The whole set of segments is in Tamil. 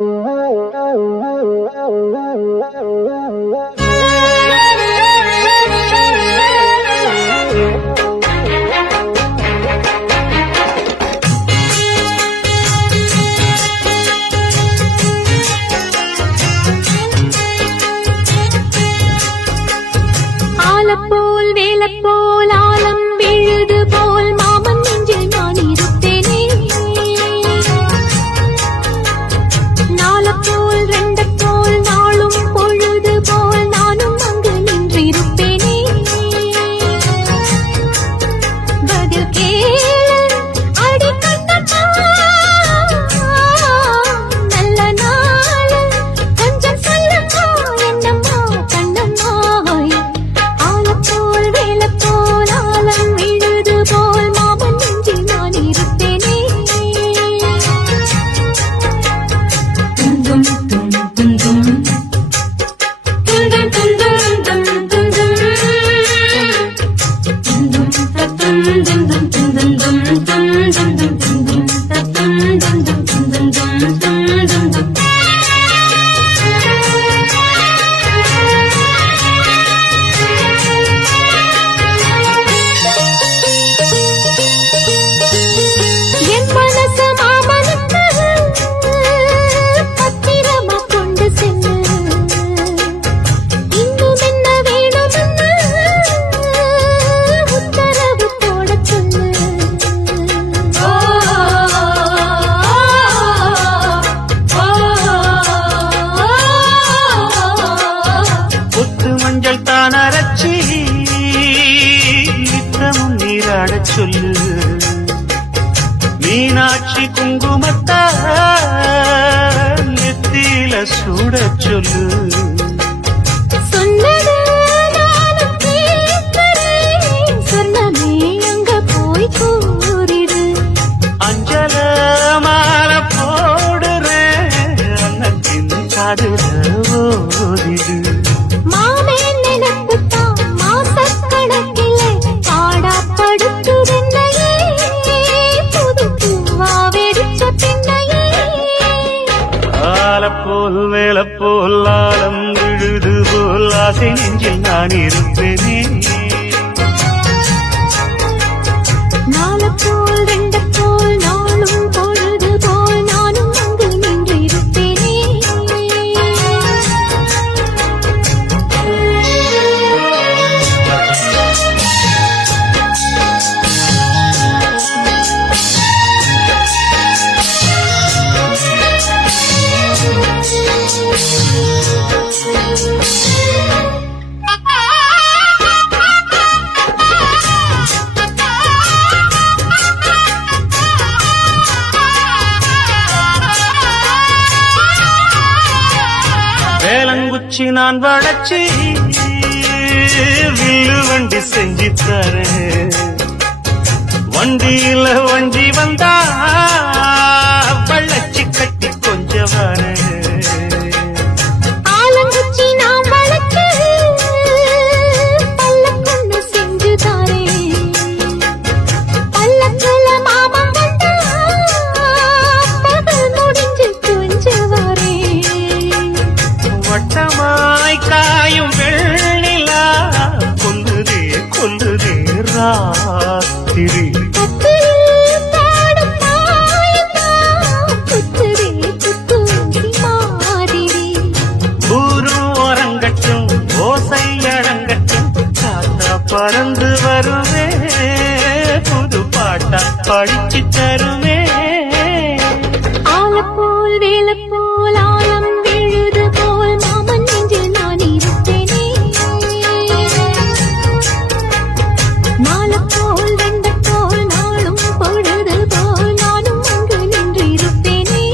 ஆலப்போல் வேலப்போல் ஆலம் விழுது போல் மாமன் நெஞ்சில் நான் இருப்பேனே. நாலப்போல் ரெண்டப்போல் நாளும் பொழுது போல் நானும் அங்கு நின்றிருப்பேனே. பதில் கேளு அடி கண்ணம்மா, நல்ல நாள் கொஞ்சம் சொல்லம்மா என்னம்மா கண்ணம்மா. ஆலப்போல் வேலப்போல் ஆலம் விழுது போல் மாமன் நெஞ்சில் நான் இருப்பேனே. துந்தும் தும் துந்தும் துந்தும் துந்தும் தும் துந்தும் துந்தும் தத்தும் துந்தும் துந்தும் தும் துந்தும் துந்தும் தத்தும் துந்தும் துந்தும் தும் துந்தும். என் மனசு மாமனுக்கு பத்திரமா கொண்டு செல்லு. இன்னும் என்ன வேணும்னு உத்தரவு போட சொல்லு. கொத்து மஞ்சள் தான் அரைச்சி நித்தமும் நீராடச் சொல்லு. மீனாட்சி குங்குமத்தா நெத்தியில சூடச் சொல்லு. சொன்னது நானும் கேட்கிறேன், சொன்னமே அங்க போய் கூறிடு. அஞ்சல மாலை போடுறேன், அன்னத்தின் காதுல ஓதிடு. மாமேன் நினைப்புத்தான் மாசக்கணக்கிலே பாடாப்படுத்துதென்னையே, புது பூவா வெடிச்ச பின்னையே. ஆலப்போல் வேலப்போல் ஆலம் விழுது போல் ஆசை நெஞ்சில் நான் இருப்பேனே. நாலப்போல் ரெண்டப்போல் நாளும் பொழுது போல் நானும் அங்கு நின்றிருப்பேனே. வேலங்குச்சி நான் வளைச்சி வில்லு வண்டி செஞ்சு தரேன். வண்டியில வண்டி வந்தா வள்ளச்சி கட்டி கொஞ்சம் வரேன். ஆலங்குச்சி நான் வளைச்சு பல்லக்கொன்னு செஞ்சு தாரேன். பல்லக்குல மாமா வந்தா பகல் முடிஞ்சு கொஞ்சம் வரேன். வட்டமாய் காயும் வெள்ளிலா கொல்லுதே கொல்லுதே ராத்திரி. கத்திரில் பாடும் தாயம்தான் குத்துதே குத்தூசி மாதிரி. ஊரு ஓரங்கட்டும் ஓசை அடங்கட்டும், காத்தா பறந்து வருவே புது பாட்டா படிச்சு தருவே. ஆலப்போல் வேலப்போல் ஆலம் விழுது போல் மாமன் நெஞ்சில் நான் இருப்பேனே. நாலப்போல் ரெண்டப்போல் நாளும் பொழுது போல் நானும் அங்கு நின்றிருப்பேனே.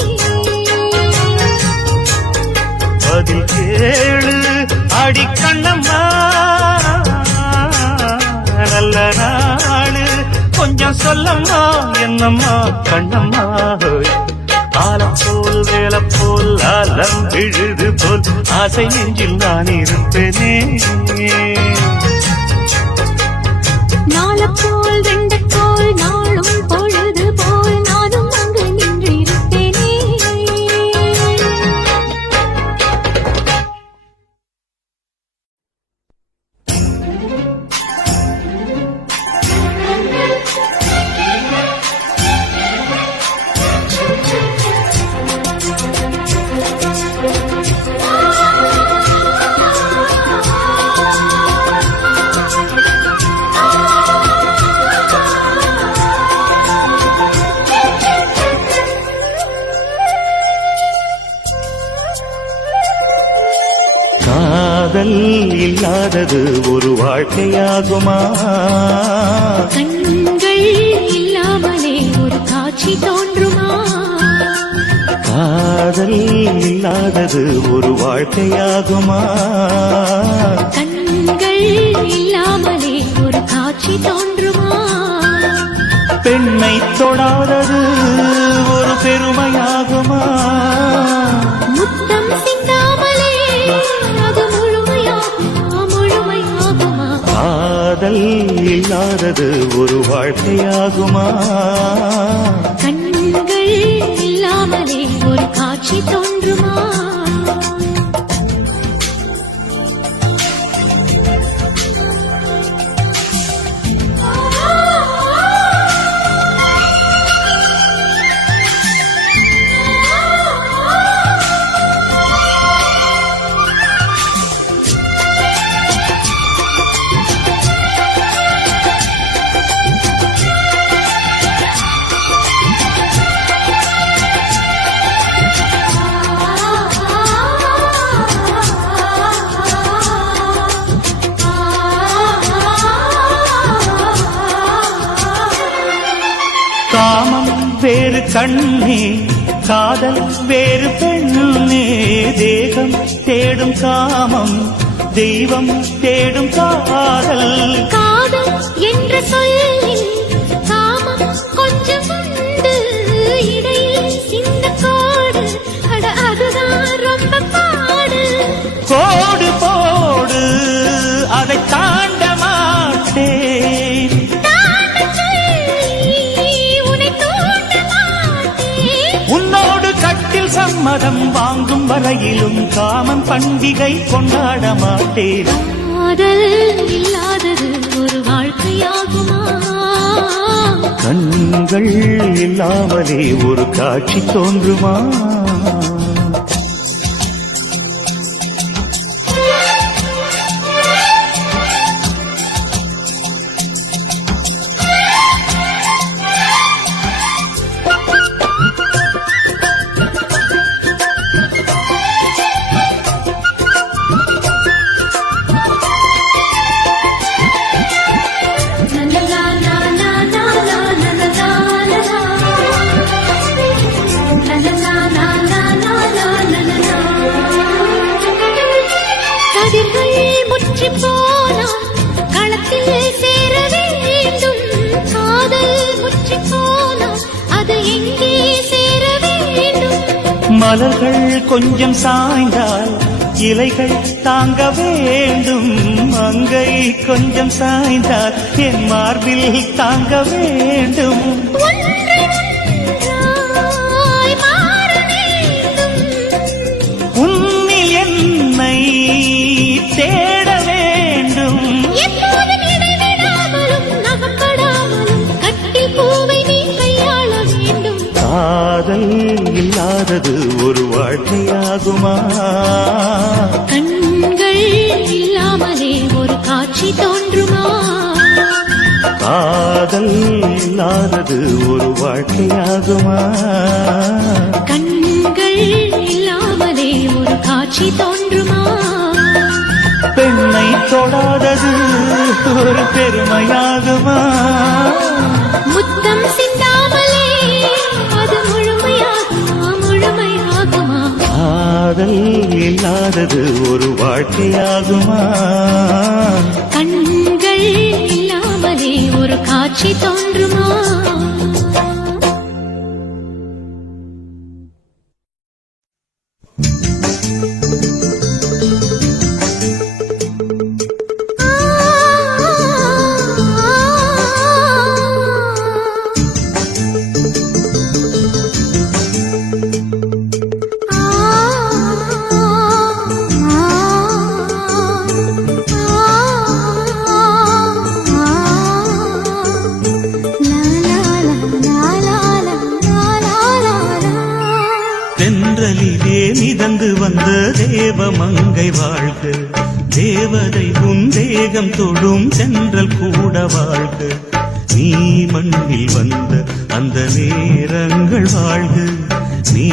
பதில் கேளு அடி கண்ணம்மா, நல்ல நாடு கொஞ்சம் சொல்லம்மா என்னம்மா கண்ணம்மா. ஆலப்போல் வேலப்போல் ஆலம் விழுது போல் ஆசை நெஞ்சில் நான் இருப்பேனே. நாலப்போல் ரெண்டப்போல் நாளும் பொழுது போல் நானும் அங்கு நின்றிருப்பேனே. காதல் இல்லாதது ஒரு வாழ்க்கையாகுமா? கண்கள் இல்லாமலே ஒரு காட்சி தோன்றுமா? காதல் இல்லாதது ஒரு வாழ்க்கையாகுமா? கண்கள் இல்லாமலே ஒரு காட்சி தோன்றுமா? பெண்ணை தொடாதது ஒரு பெருமையாகுமா? முத்தம் சிந்தாமலே அது முழுமையாகுமா? முழுமையாகுமா? காதல் இல்லாதது ஒரு வாழ்க்கையாகுமா? கண்கள் இல்லாமலே ஒரு காட்சி தோன்றுமா? காமம் வேறு கண்ணே, காதல் வேறு பெண்ணே. தேகம் தேடும் காமம், தெய்வம் தேடும் காதல். காதல் என்ற சொல்லில் காமம் கொஞ்சம் உண்டு, இடையில் இந்த கோடு, அட அதுதான் ரொம்ப பாடு. கோடு போடு, அதை தாண்ட மாட்டேன். தாண்டச் சொல்லி உன்னை தூண்ட மாட்டேன். உன்னோடு கட்டில் சம்மதம் வாங்கும் வரையிலும் காமன் பண்டிகை கொண்டாட மாட்டேன். காதல் இல்லாதது ஒரு வாழ்க்கையாகுமா? கண்கள் இல்லாமலே ஒரு காட்சி தோன்றுமா? கதிர்கள் முற்றி போனால் களத்தில் சேர வேண்டும். காதல் முற்றி போனால் அது எங்கே சேர வேண்டும்? மலர்கள் கொஞ்சம் சாய்ந்தால் இலைகள் தாங்க வேண்டும். மங்கை கொஞ்சம் சாய்ந்தால் என் மார்பில் தாங்க வேண்டும். ஒன்றை ஒன்றாய் மாற வேண்டும். உன்னில் என்னை தேட வேண்டும். எப்போதும் இடைவிடாமலும் நகப்படாமலும் கட்டில் பூவை நீ கையாள வேண்டும். காதல் இல்லாதது ஒரு வாழ்க்கையாகுமா? கண்கள் இல்லாமலே ஒரு காட்சி தோன்றுமா? காதல் இல்லாதது ஒரு வாழ்க்கையாகுமா? கண்கள் இல்லாமலே ஒரு காட்சி தோன்றுமா? பெண்ணை தொடாதது ஒரு பெருமையாகுமா? முத்தம் சிந்தாமலே அது முழுமையாகுமா? முழுமையாகுமா? காதல் இல்லாதது ஒரு வாழ்க்கையாகுமா? கண்கள் இல்லாமலே ஒரு காட்சி தோன்றுமா? தென்றலிலே மிதந்து வந்த தேவமங்கை வாழ்க. தேவதை உன் தேகம் தொடும் தென்றல் கூட வாழ்க. நீ மண்ணில் வந்த அந்த நேரங்கள் வாழ்க. நீ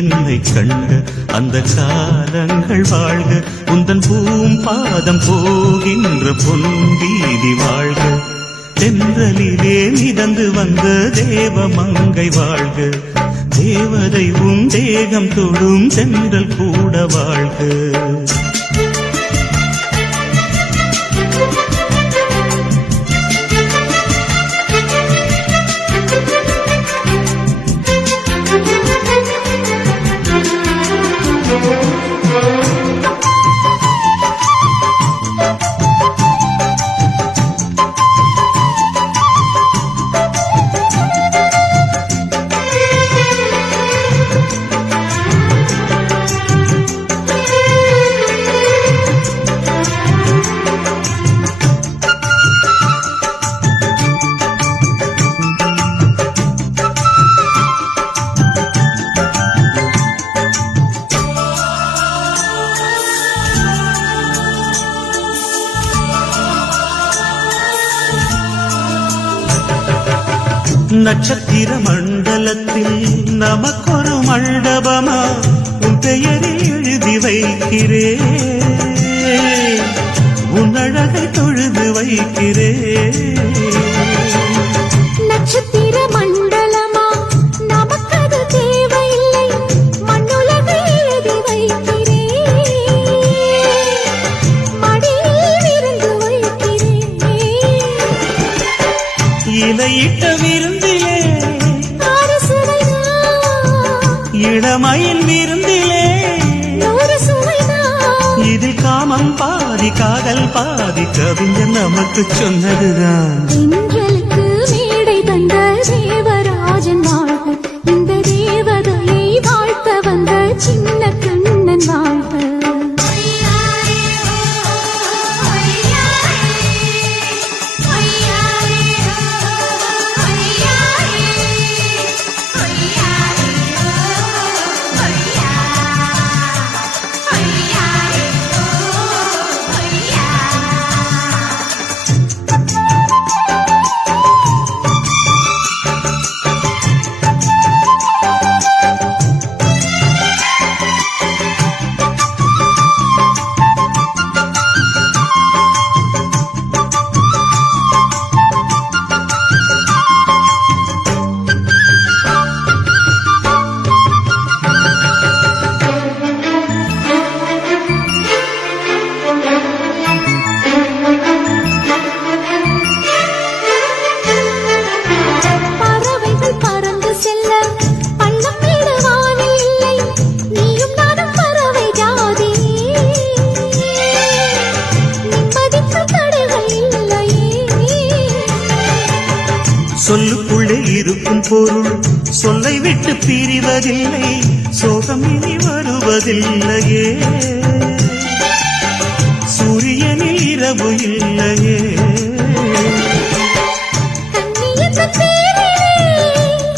என்னை கண்ட அந்த காலங்கள் வாழ்க, உந்தன் பூம்பாதம் போகின்ற பொன்வீதி வாழ்க. தென்றலிலே மிதந்து வந்த தேவ மங்கை வாழ்க, தேவதை உன் தேகம் தொடும் தென்றல் கூட வாழ்க. நட்சத்திர மண்டலத்தில் நமக்கொரு மண்டபமா உன் பெயரில் எழுதி வைக்கிறேன், உன் அழகை தொழுது வைக்கிறேன். நட்சத்திர மண்டலமா நமக்கது தேவையில்லை, மண்ணுலகை எழுதி வைக்கிறேன், மடியில் விருந்து வைக்கிறேன். இலையிட்ட விருந்திலே இளமையின் விருந்திலே இதில் காமம் பாதி காதல் பாதி கவிஞர் நமக்கு சொன்னதுதான். எங்களுக்கு மேடை தந்த தேவராஜன் வாழ்க, இந்த தேவதையை வாழ்த்த வந்த சின்ன கண்ணன் வாழ்க. சொல்லுக்குள்ளே இருக்கும் பொருள் சொல்லை விட்டு பிரிவதில்லை, சோகம் இனி வருவதில்லையே, சூரியனில் இரவு இல்லையே.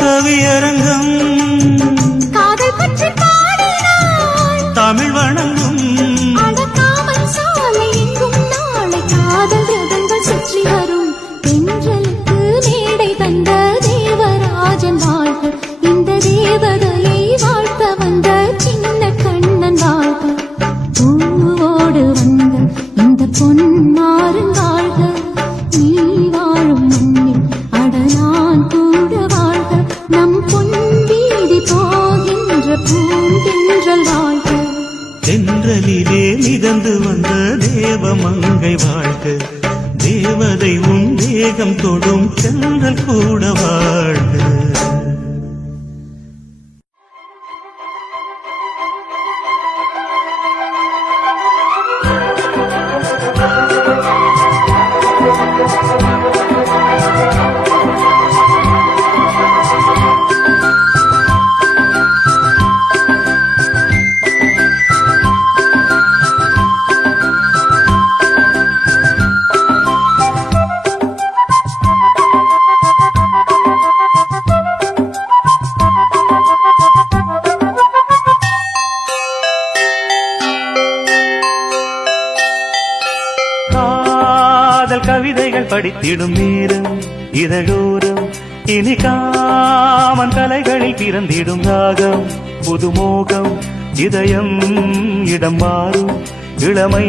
கவியரங்கம் தமிழ் வணங்கும் காதல் ரதங்கள் சுற்றி வரும் தென்றலுக்கு மேடை தந்த தேவராஜன் வாழ்க, இந்த தேவதையை வாழ்த்த வந்த சின்ன கண்ணன் வாழ்க. பூவோடு வந்த இந்த பொன்மாறன் வாழ்க, நீ வாழும் மண்ணில் அடனான் கூட வாழ்க, நம் பொன் வீதி போகின்ற பூந்தென்றல் வாழ்க. தென்றலிலே மிதந்து வந்த தேவ மங்கை வாழ்க, தேவதை உன் தேகம் தொடும் தென்றல் கூட வாழ்க. கவிதைகள் படித்திடும் நேரம் இதழோரம், இனி காமன் கலைகளில் பிறந்திடும் ராகம், புதுமோகம் இதயம் இடம் மாறும் இளமை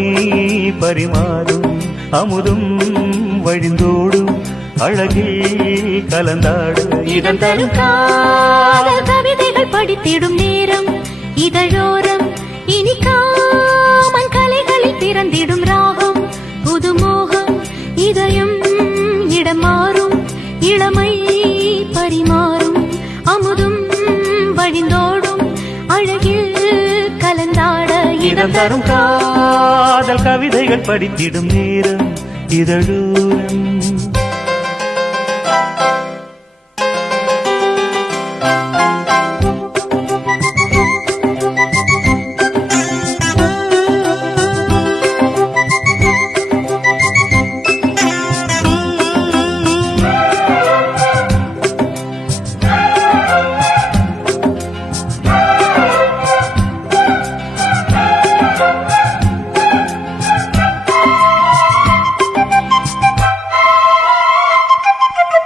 பரிமாறும் அமுதும் வழிந்தோடும் அழகில் கலந்தாடு இதன் தரும் காதல் கவிதைகள் படித்திடும் நேரம் இதழோரம் இனிக்காமன் கலைகளில் பிறந்திடும் ராகம் புதுமோகம் இதயம் இடம் மாறும் இளமை பரிமாறும் அமுதும் வழிந்தோடும் அழகில் கலந்தாட இதம் தரும் காதல் கவிதைகள் படித்திடும் நேரம் இதழோரம்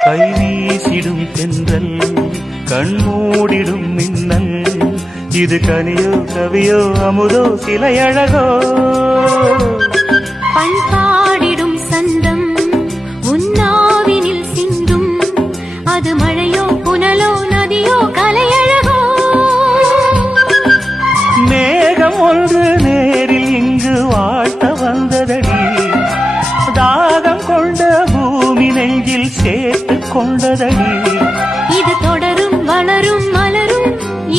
கை வீசிடும் தென்றல் கண்மூடிடும் மின்னல் இது கனியோ கவியோ அமுதோ சிலை அழகோ பண்பாடிடும் சந்தம் உன்னாவினில் சிந்தும் அது மழையோ புனலோ நதியோ கலையழகோ மேகம் ஒன்று நேரில் இங்கு வாழ்த்த வந்ததடி தாகம் கொண்ட பூமி நெஞ்சில் சேர்த்து கொண்டதடி இது தொடரும் வளரும் மலரும்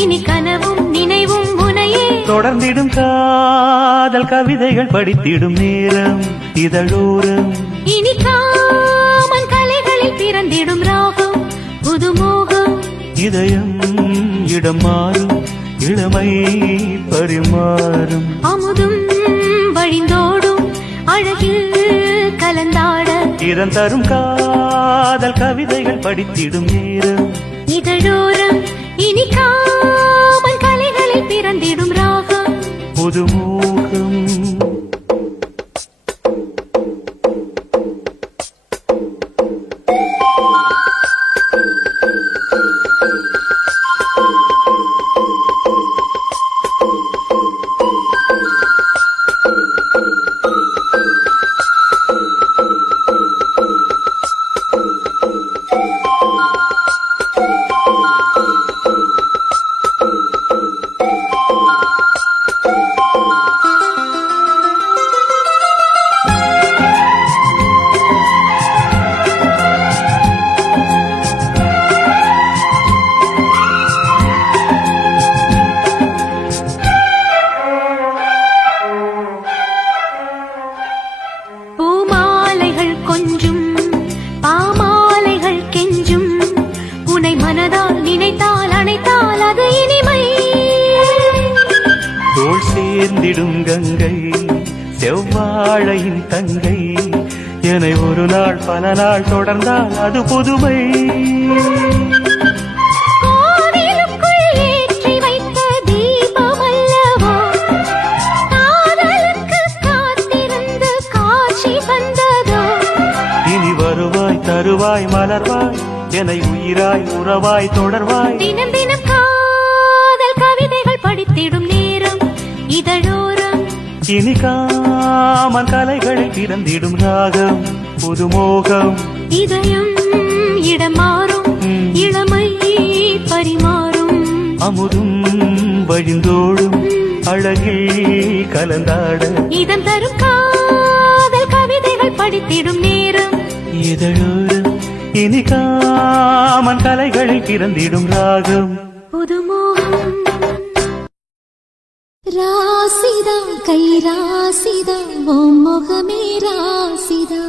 இனி கனவும் நினைவும் உனையே தொடர்ந்திடும் காதல் கவிதைகள் படித்திடும் நேரம் இதழோரம் இனி காமன் கலைகளில் பிறந்திடும் ராகம் புதுமோகம் இதயம் இடம் மாறும் இளமை பரிமாறும் அமுதும் வழிந்தோடும் அழகில் கலந்தாட இதன் தரும் காதல் கவிதைகள் படித்திடும் நேரம் இதழோரம் இனி காமன் கலைகளில் பிறந்திடும் ராகம் புதுமோகம் பூமாலைகள் கொஞ்சும் பாமாலைகள் கெஞ்சும் உனை மனதால் நினைத்தால் அணைத்தால் அது இனிமை தோள் சேர்ந்திடும் கங்கை செவ்வாழையின் தங்கை என ஒரு நாள் பல நாள் தொடர்ந்தால் அது புதுமை கோவிலுக்குள் ஏற்றி வைத்த தீபம் அல்லவோ காதலுக்கு காத்திருந்து காட்சி வந்ததோ இனி வருவாய் தருவாய் மலர்வாய் என்னை உயிராய் உறவாய் தொடர்வாய் தினம் தினம் காதல் கவிதைகள் படித்திடும் நேரம் இதழோரம் இனி காமன் கலைகளில் பிறந்திடும் ராகம் புதுமோகம் இதயம் இடம் மாறும் இளமை பரிமாறும் அமுதும் வழிந்தோடும் அழகில் கலந்தாட இதம் தரும் காதல் கவிதைகள் படித்திடும் நேரம் இதழோரம் இனி காமன் கலைகளில் பிறந்திடும் ராகம் புதுமோகம் ராசிதா கை ராசிதா ஓ முகமே ராசிதா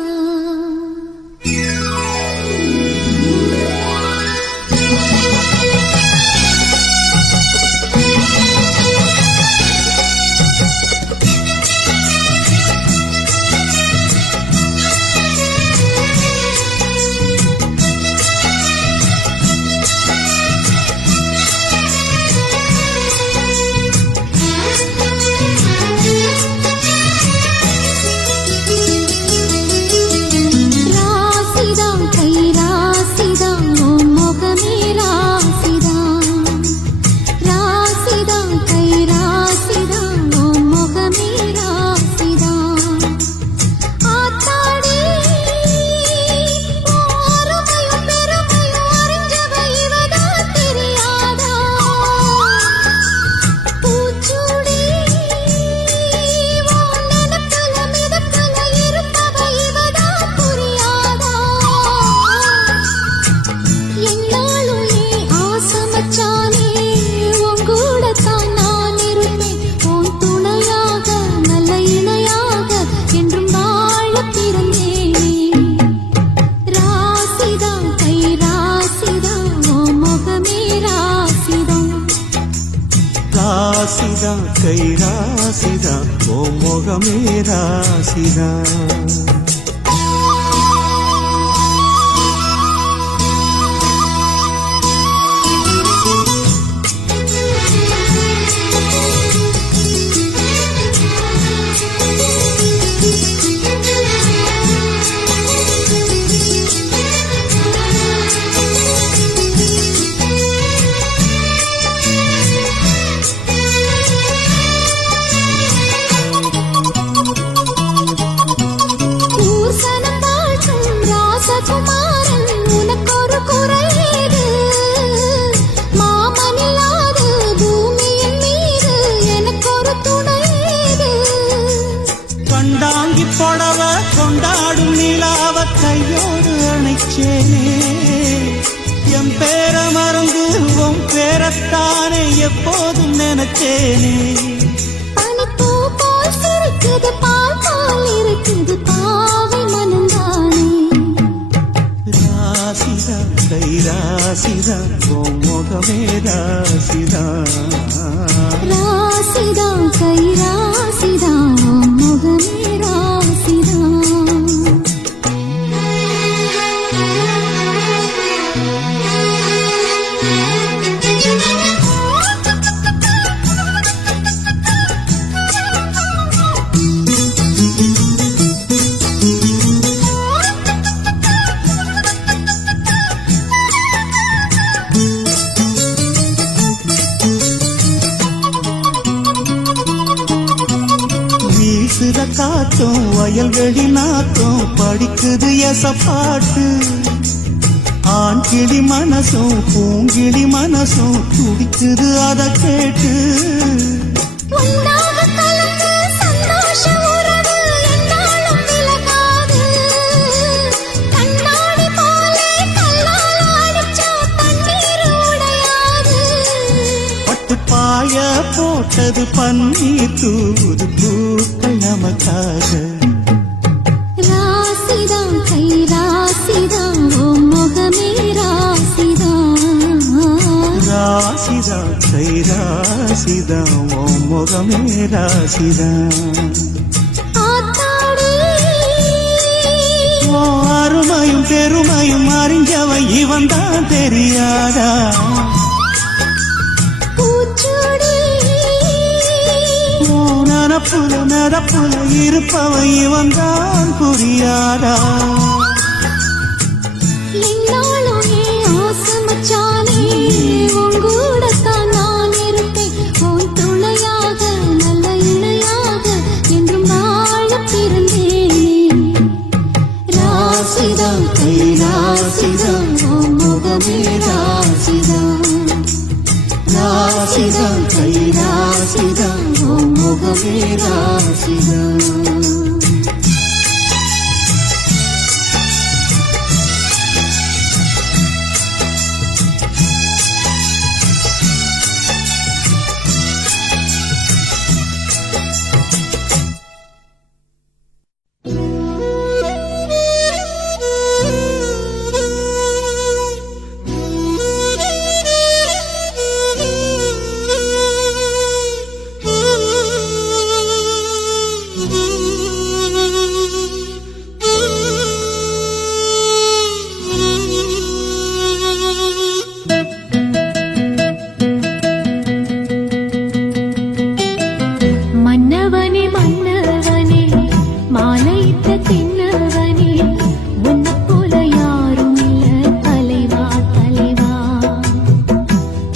ராசிதான் கை ராசிதான் ஓ முகமே ராசிதான். கண்டாங்கி புடவ கொண்டாடும் நிலாவ கையோடு அணைச்சேனே என் பேர மறந்து உன் பேரத்தானே எப்போதும் நினைச்சேனே. பனிப்பூ போல் சிரிக்குது பால் போல் இருக்குது பாவை மனந்தானே. ராசிதான் கை ராசிதான் ஓ முகமே ராசிதான். ராசிதான் கை ராசிதான் முகமே ராசிதான். வீசுற காத்தும் வயல்வெளி நாத்தும் படிக்குது எசப்பாட்டு. ஆண் கிளி மனசும் பூங்கிளி மனசும் துடிக்குது அத கேட்டு. பாய போட்டது பன்னீர் தூது பூக்கள் நமக்காக. ராசிதான் கை ராசிதான் ஓ முகமே ராசிதான். ராசிதான் கை ராசிதான் ஓ முகமே ராசிதான். ஓ அருமையும் பெருமையும் அறிஞ்சவன் இவன் தான் தெரியாதா. நனப்புல நடப்புல இருப்பவன் இவன் தான் புரியாதா. என்னாலும் ஆசமச்சானே உங்கூடத்தான் நான் இருப்பேன். உன் துணையாக நல்ல இணையாக என்றும் வாழ பிறந்தேன். ராசிதான் கை ராசிதான் ஓ முகமே ராசிதான். ராசிதான் கை ராசிதான் ஓ முகமே ராசிதான்.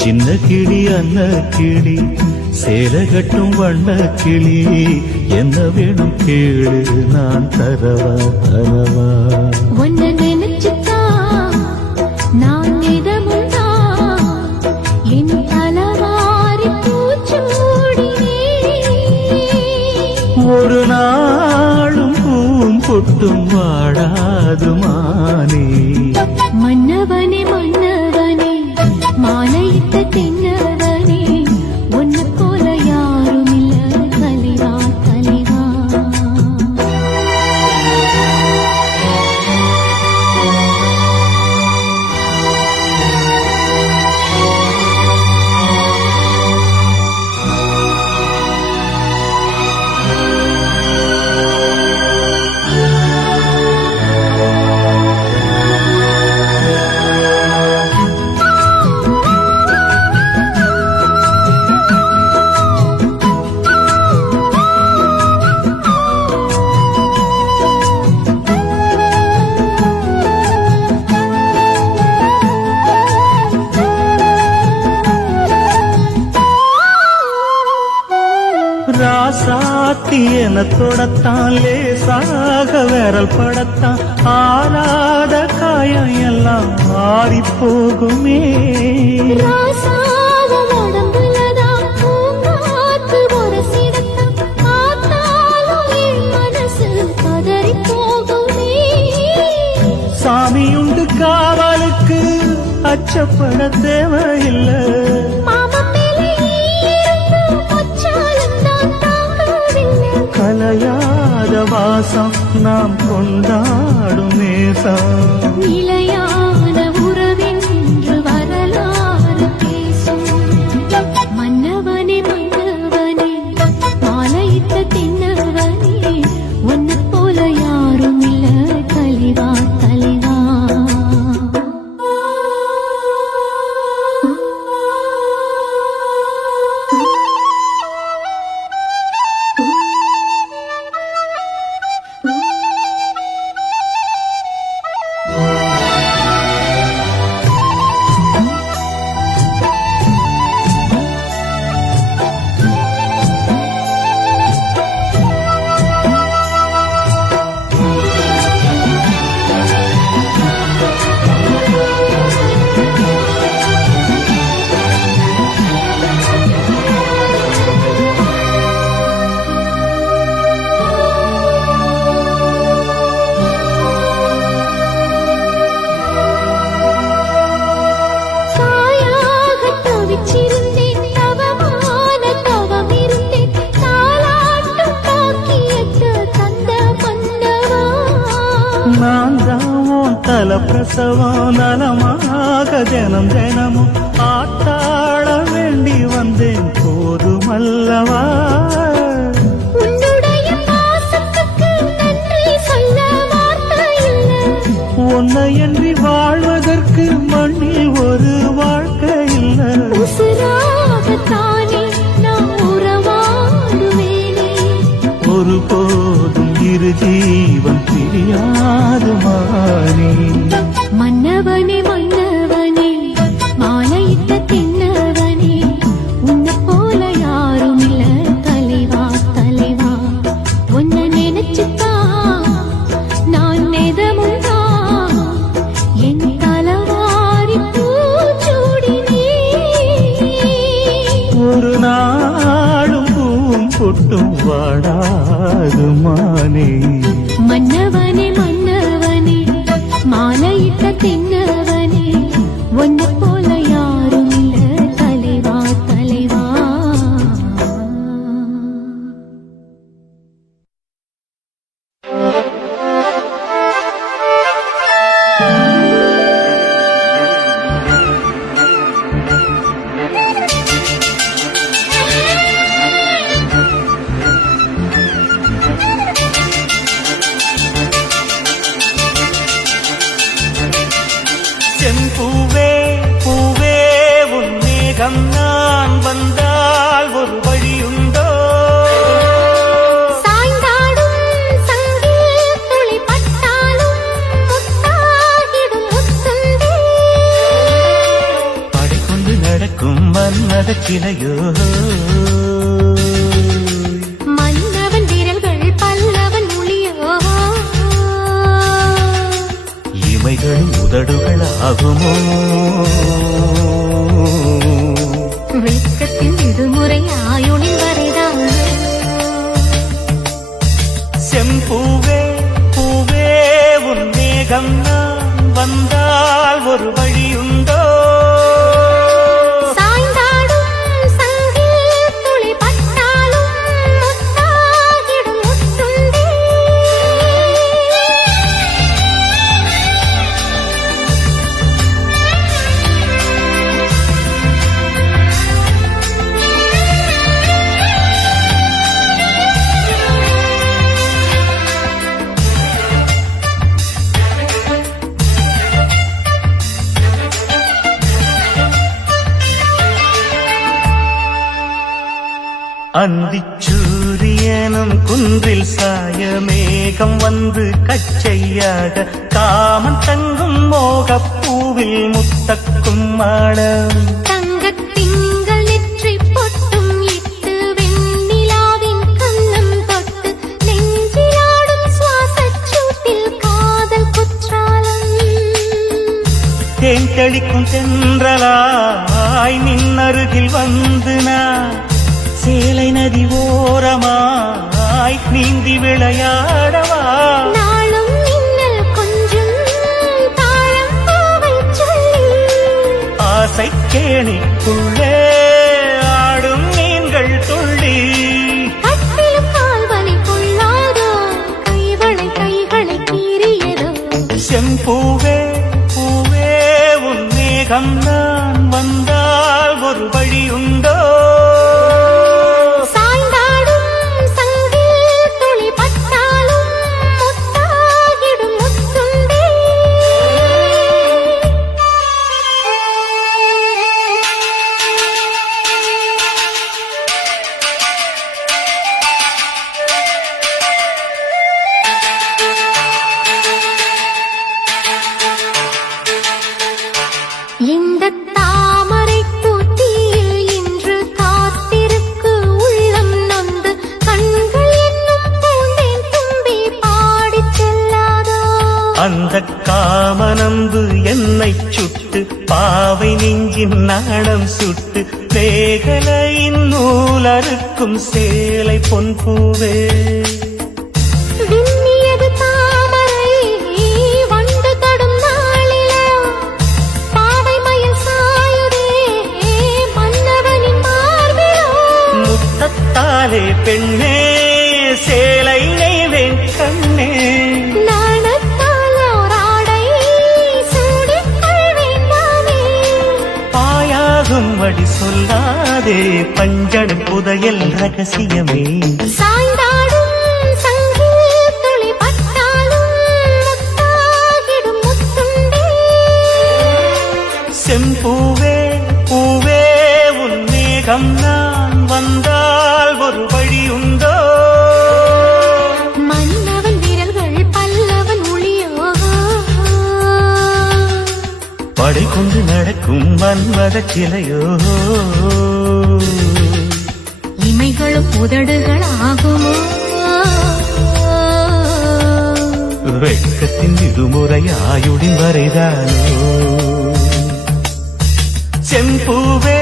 சின்ன கிளி அன்ன கிளி சேலை கட்டும் வண்ண கிளி என்ன வேணும் கேளு நான் தரவா தரவா. உன்னை நினைச்சுதான் நான் நிதமுதான் என் தலவாரி பூச்சூடினே. ஒரு நாளும் பூம் பொட்டும் வாடாது மானே. மன்னவனே மன்னவனே மாலையிட்ட தென்னவனே உன்னை போல யாரும் இல்ல தலைவா தலைவா. ராசாத்தி என தொடத்தான் லேசாக விரல் படத்தான் ஆறாத காயம் எல்லாம் ஆறி போகுமே ராசாவ உடம்புலதான் பூங்காத்து உரசிடத்தான் பார்த்தாலும் என் மனசு பதறி போகுமே சாமியுண்டு காவலுக்கு அச்சப்பட தேவையில்லை மாமன் மேலே இருந்து பொச்சாலும் தான் தாங்கவில்லை கலையாத வாசம் நாம் கொண்டாடும் நேசம் நிலையான உறவென்று வரலாறு பேசும் மன்னவனே மன்னவனே மாலையிட்ட தின்னவனே உன்னை போல யாரும் இல்ல தலைவா தலைவா பிரசவம் நலமாக தினம் தினமும் ஆத்தாட வேண்டி வந்தேன் போதுமல்லவா உன்னையன்றி வாழ்வதற்கு மண்ணில் ஒரு வாழ்க்கை இல்லை ஒருபோதும் இரு ஜீவன் பிரியாது மானே மன்னவனே மன்னவனே மாலையிட்ட தின்னவனே உன்னை போல யாரும் இல்ல தலைவா தலைவா உன்னை நினைச்சுதான் நான் நெதமுதான் என் தலவாரி பூச்சூடினே ஒரு நாளும் பூம் பொட்டும் வாடாது மானே மன்னவனே மன்னவனே மாலையிட்ட தின்னவனே உன்னை போல யாரும் இல்ல தலைவா தலைவா பூவே பூவே உன் மேகம் நான் வந்தால் ஒரு வழியுண்டோ சாய்ந்தாடும் சங்கில் துளி பட்டாலும் முத்தாகிடும் முத்துந்தே படைக்கொண்டு நடக்கும் மன்மத சிலையோ மன்னவன் விரல்கள் பல்லவன் மொழியோ இமைகளும் உதடுகளாகுமோ வெட்கத்தின் விடுமுறை ஆயுளின் வரைதான் செம்பூவே பூவே உன் மேகம் நான் வந்தால் ஒரு வழியுண்டோ சாய்ந்தாடும் சங்கில் துளி பட்டாலும் முத்தாகிடும் முத்துந்தே அந்திச்சூரியனும் குன்றில் சாய மேகம் வந்து கச்சையாக காமன் தங்கும் மோகப்பூவில் முத்தக்கும் மாடம் தங்கத் திங்கள் நெற்றி பொட்டும் இட்டு வெண்ணிலாவில் தெளிக்கும் தென்றலாய் நின்னருகில் வந்து நான் சேலை நதி ஓரமாய் நீந்தி விளையாடவா நாளும் மின்னல் கொஞ்சம் தாழம் பூவை சொல்லி ஆசை கேணிக்குள்ளே ஆடும் மீன்கள் துள்ளி கட்டிலும் கால்வலி கொள்ளாதோ கைகளை கீறியதோ செம்பூவே பூவே உன் மேகம் நான் வந்தால் ஒரு வழி உண்டோ சாய்ந்தாடும் சங்கில் துளி பட்டாலும் முத்தாகிடும் முத்துண்டே இந்த தாமரை பூத்தியில் இன்று காத்திருக்கு உள்ளம் நொந்து கண்கள் என்னும் பூந்தேன் தும்பி பாடிச் செல்லாதோ அந்த காமனம்பு என்னை சுட்டு பாவை நெஞ்சின் நாணம் சுட்டு மேகலையின் நூலறுக்கும் சேலை பொன் பூவே விண்ணியது தாமரை வண்டு தொடும் நாளிலோ பாவை மயில் சாயுதே மன்னவனின் மார்பிலோ முத்தத்தாலே பெண்ணே சேலை நெய்வேன் கண்ணே நாணத்தால் ஓராடை சூடிக் கொள்வேன் நானே பாயாகும் வழி சொல்லாதே பஞ்சணம் புதையல் ரகசியமே சாய்ந்தாடும் சங்கில் துளி பட்டாலும் முத்தாகிடும் முத்துண்டே செம்பூவே பூவே உன் மேகம் நான் வந்தால் ஒரு வழி உண்டோ மன்னவன் விரல்கள் பல்லவன் ஒளியோ படை கொண்டு நடக்கும் மன்மத சிலையோ இமைகளும் உதடுகளாகுமோ வெட்கத்தின் விடுமுறை ஆயுடின் வரைதானோ செம்பூவே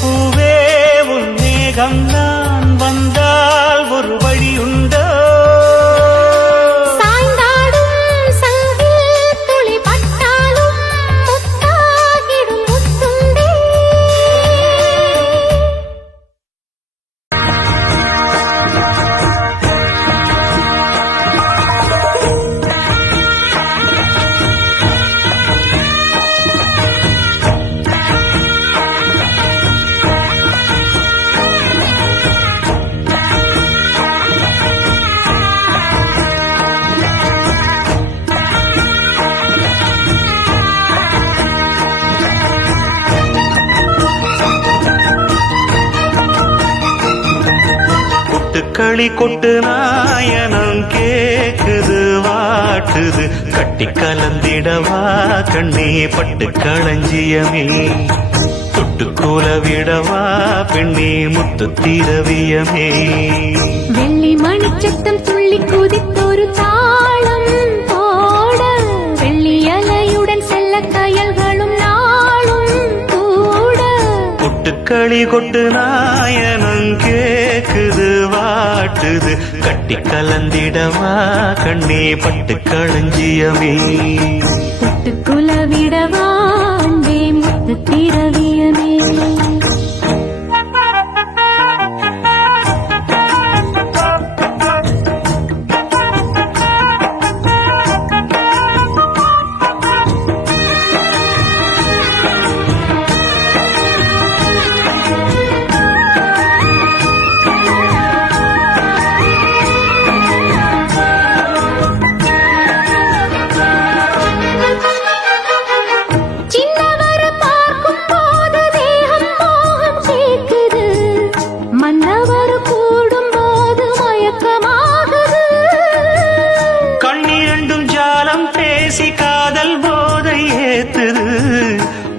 பூவே உன் மேகம் நான் வந்தால் ஒரு வழி உண்டோ சாய்ந்தாடும் சங்கில் துளி பட்டாலும் முத்தாகிடும் முத்துண்டே கொட்டுக்களி கொட்டு நாயனம் கேக்குது வாட்டுது கட்டி கலந்திடவா கண்ணே பட்டு களஞ்சியமே தொட்டுக்கோல விடவா பெண்ணே முத்து திரவியமே வெள்ளி மணிச்சத்தம் துள்ளி குதித்தொரு தாளம் போட வெள்ளி அலையுடன் செல்ல கயல்களும் நாளும் கூட கொட்டுக்களி கொட்டு நாயனம் கேக்குது வாட்டுது கட்டி கலந்திடவா கண்ணே பட்டு களஞ்சியமே தொட்டுக்குல விடவா அன்பே முத்து திரவியமே சின்னவர் பார்க்கும் போது தேகம் மோகம் கேட்குது மன்னவர் கூடும் போது மயக்கமாகுது கண்ணிரண்டும் ஜாலம் பேசி காதல் போதை ஏத்துது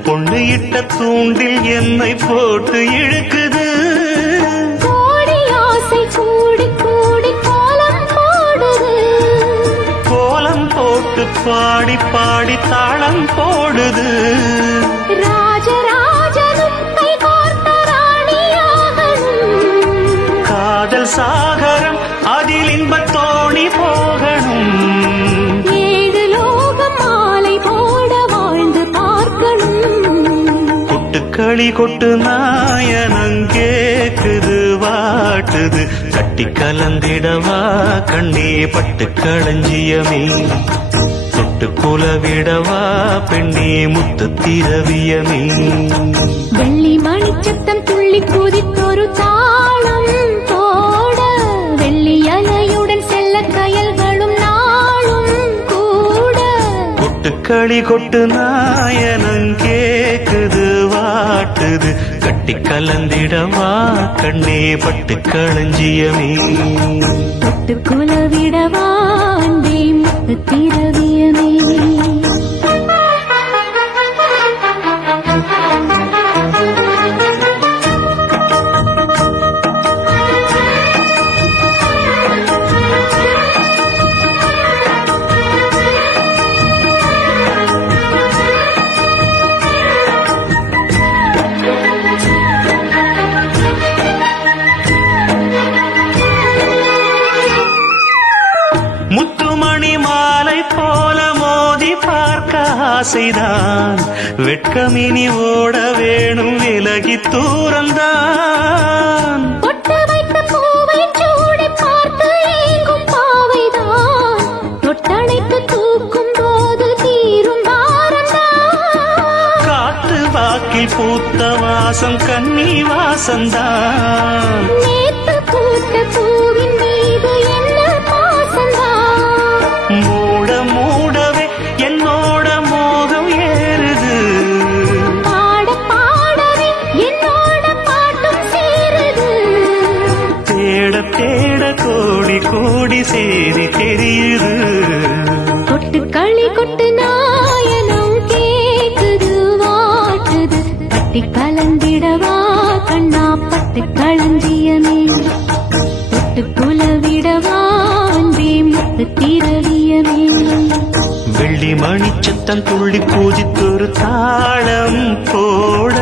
பொண்ணு இட்ட தூண்டில் என்னை போட்டு இழுக்குது கோடி ஆசை கூடி கூடி கோலம் போடுது கோலம் போட்டு பாடி பாடி தாளம் போடுது. ராஜராஜனும் கை கோர்த்த ராணியாகணும். காதல் சாகரம் அதில் இன்பத் தோணி போகணும். ஏழு லோகம் மாலை போட வாழ்ந்து பார்க்கணும். கொட்டுக்களி கொட்டு நாயனம் கேக்குது வாட்டுது. கட்டி கலந்திடவா கண்ணே பட்டு களஞ்சியமே. தொட்டு குலவிடவா பெண்ணே முத்து திரவியமே. வெள்ளி மணிச்சத்தம் துள்ளி குதித்தொரு தாளம் போட வெள்ளி அலையுடன் செல்ல கயல்களும் நாளும் கூட. கொட்டுக்களி கொட்டு நாயனம் கேக்குது வாட்டுது. கட்டி கலந்திடவா கண்ணே பட்டு களஞ்சியமே. தொட்டு குலவிடவா அன்பே முத்து திரவியமே. முத்துமணி மாலை போல மோதி பார்க்க ஆசைதான். வெட்கமினி ஓட வேணும் விலகி தூரந்தான். பொட்டு வைத்த பூவை சூடி பார்த்து ஏங்கும் பாவைதான். தொட்டணைத்து தூக்கும் போது தீரும் பாரந்தான். காத்து வாக்கில் பூத்த வாசம் கன்னி வாசந்தான். நேத்து பூத்த பூவின் மீது என்ன பாசந்தான். மூட மூடவே என்னோட மோகம் ஏறுது. பாட பாடவே என்னோட பாட்டும் சேருது. தேட தேட கோடி கோடி சேரி தெரியுது. கொட்டு களி கொட்டு நாயனம் கேக்குது வாட்டுது. கட்டி கலந்திடவா கண்ணா பட்டு களஞ்சியமே. தொட்டு குலவிடவா அன்பே முத்து திரவியமே. வெள்ளி மணிச்சத்தம் துள்ளி பூஜித்தொரு தாளம் போட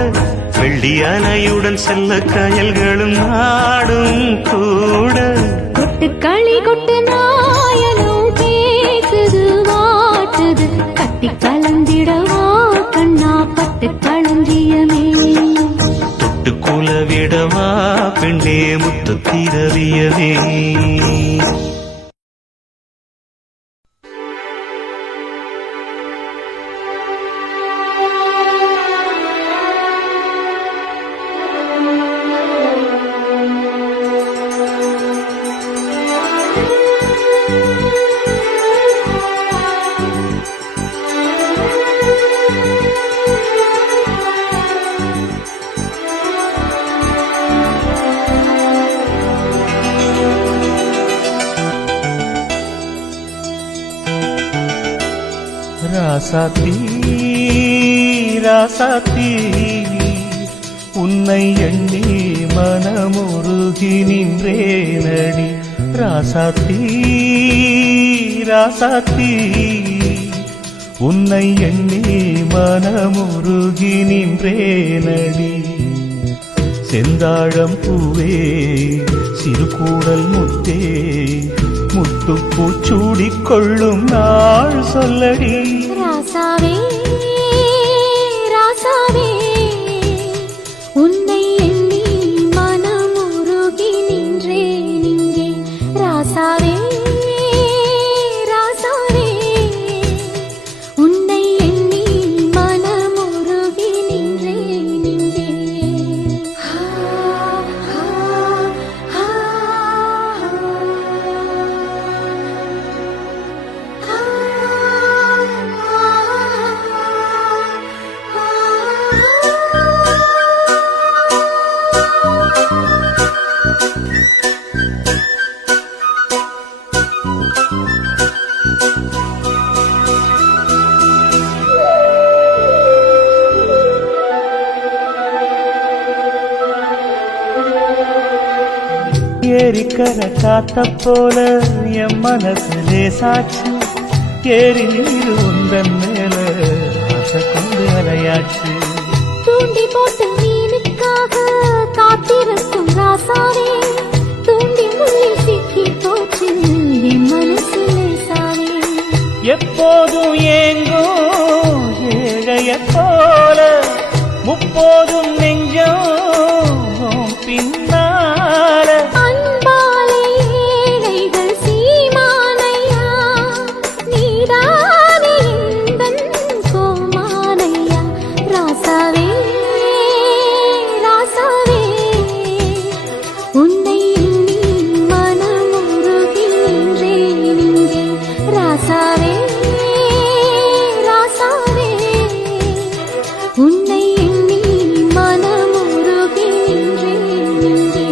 வெள்ளி அலையுடன் செல்ல கயல்களும் நாடும் கூட. கொட்டு களி கொட்டு நாயனம் கேக்குது வாட்டுது. கட்டி கலந்திடவா கண்ணா பட்டு களஞ்சியமே. தொட்டு குலவிடவா பெண்ணே முத்து திரவியமே. ராசாத்தி ராசாத்தி உன்னை எண்ணி மனமுருகி நின்றேனடி. ராசாத்தி ராசாத்தி உன்னை எண்ணி மனமுருகி நின்றேனடி. செந்தாழம் பூவே சிறுகூடல் முத்தே முத்துப்பூச்சூடிக் கொள்ளும் நாள் சொல்லடி. ராசாவே ராசாவே உன்னை எண்ணி மனமுருகி நின்றேன் இங்கே. ராசாவே ராசாவே உன்னை எண்ணி மனமுருகி நின்றேன் இங்கே. ஏரிக்கர காத்த போல என் மனசு லேசாச்சு. ஏறி நீர் உந்தன் மேல ஆசை கொண்டு அலையாச்சு. தூண்டி போட்டு மீனுக்காக காத்திருக்கும் ராசாவே, தூண்டி முள்ளில் சிக்கி போச்சு என் மனசு லேசாவே. எப்போதும் ஏங்கும் ஏழையைப் போல முப்போதும் நெஞ்சம் பின்னால. அன்பாலே ஏழைகள் சீமானையா, நீதானே எந்தன் கோமானையா. ராசாவே ராசாவே, உன்னை எண்ணி மனமுருகி நின்றேன் இங்கே. ராசாவே ராசாவே, உன்னை எண்ணி மனமுருகி நின்றேன் இங்கே.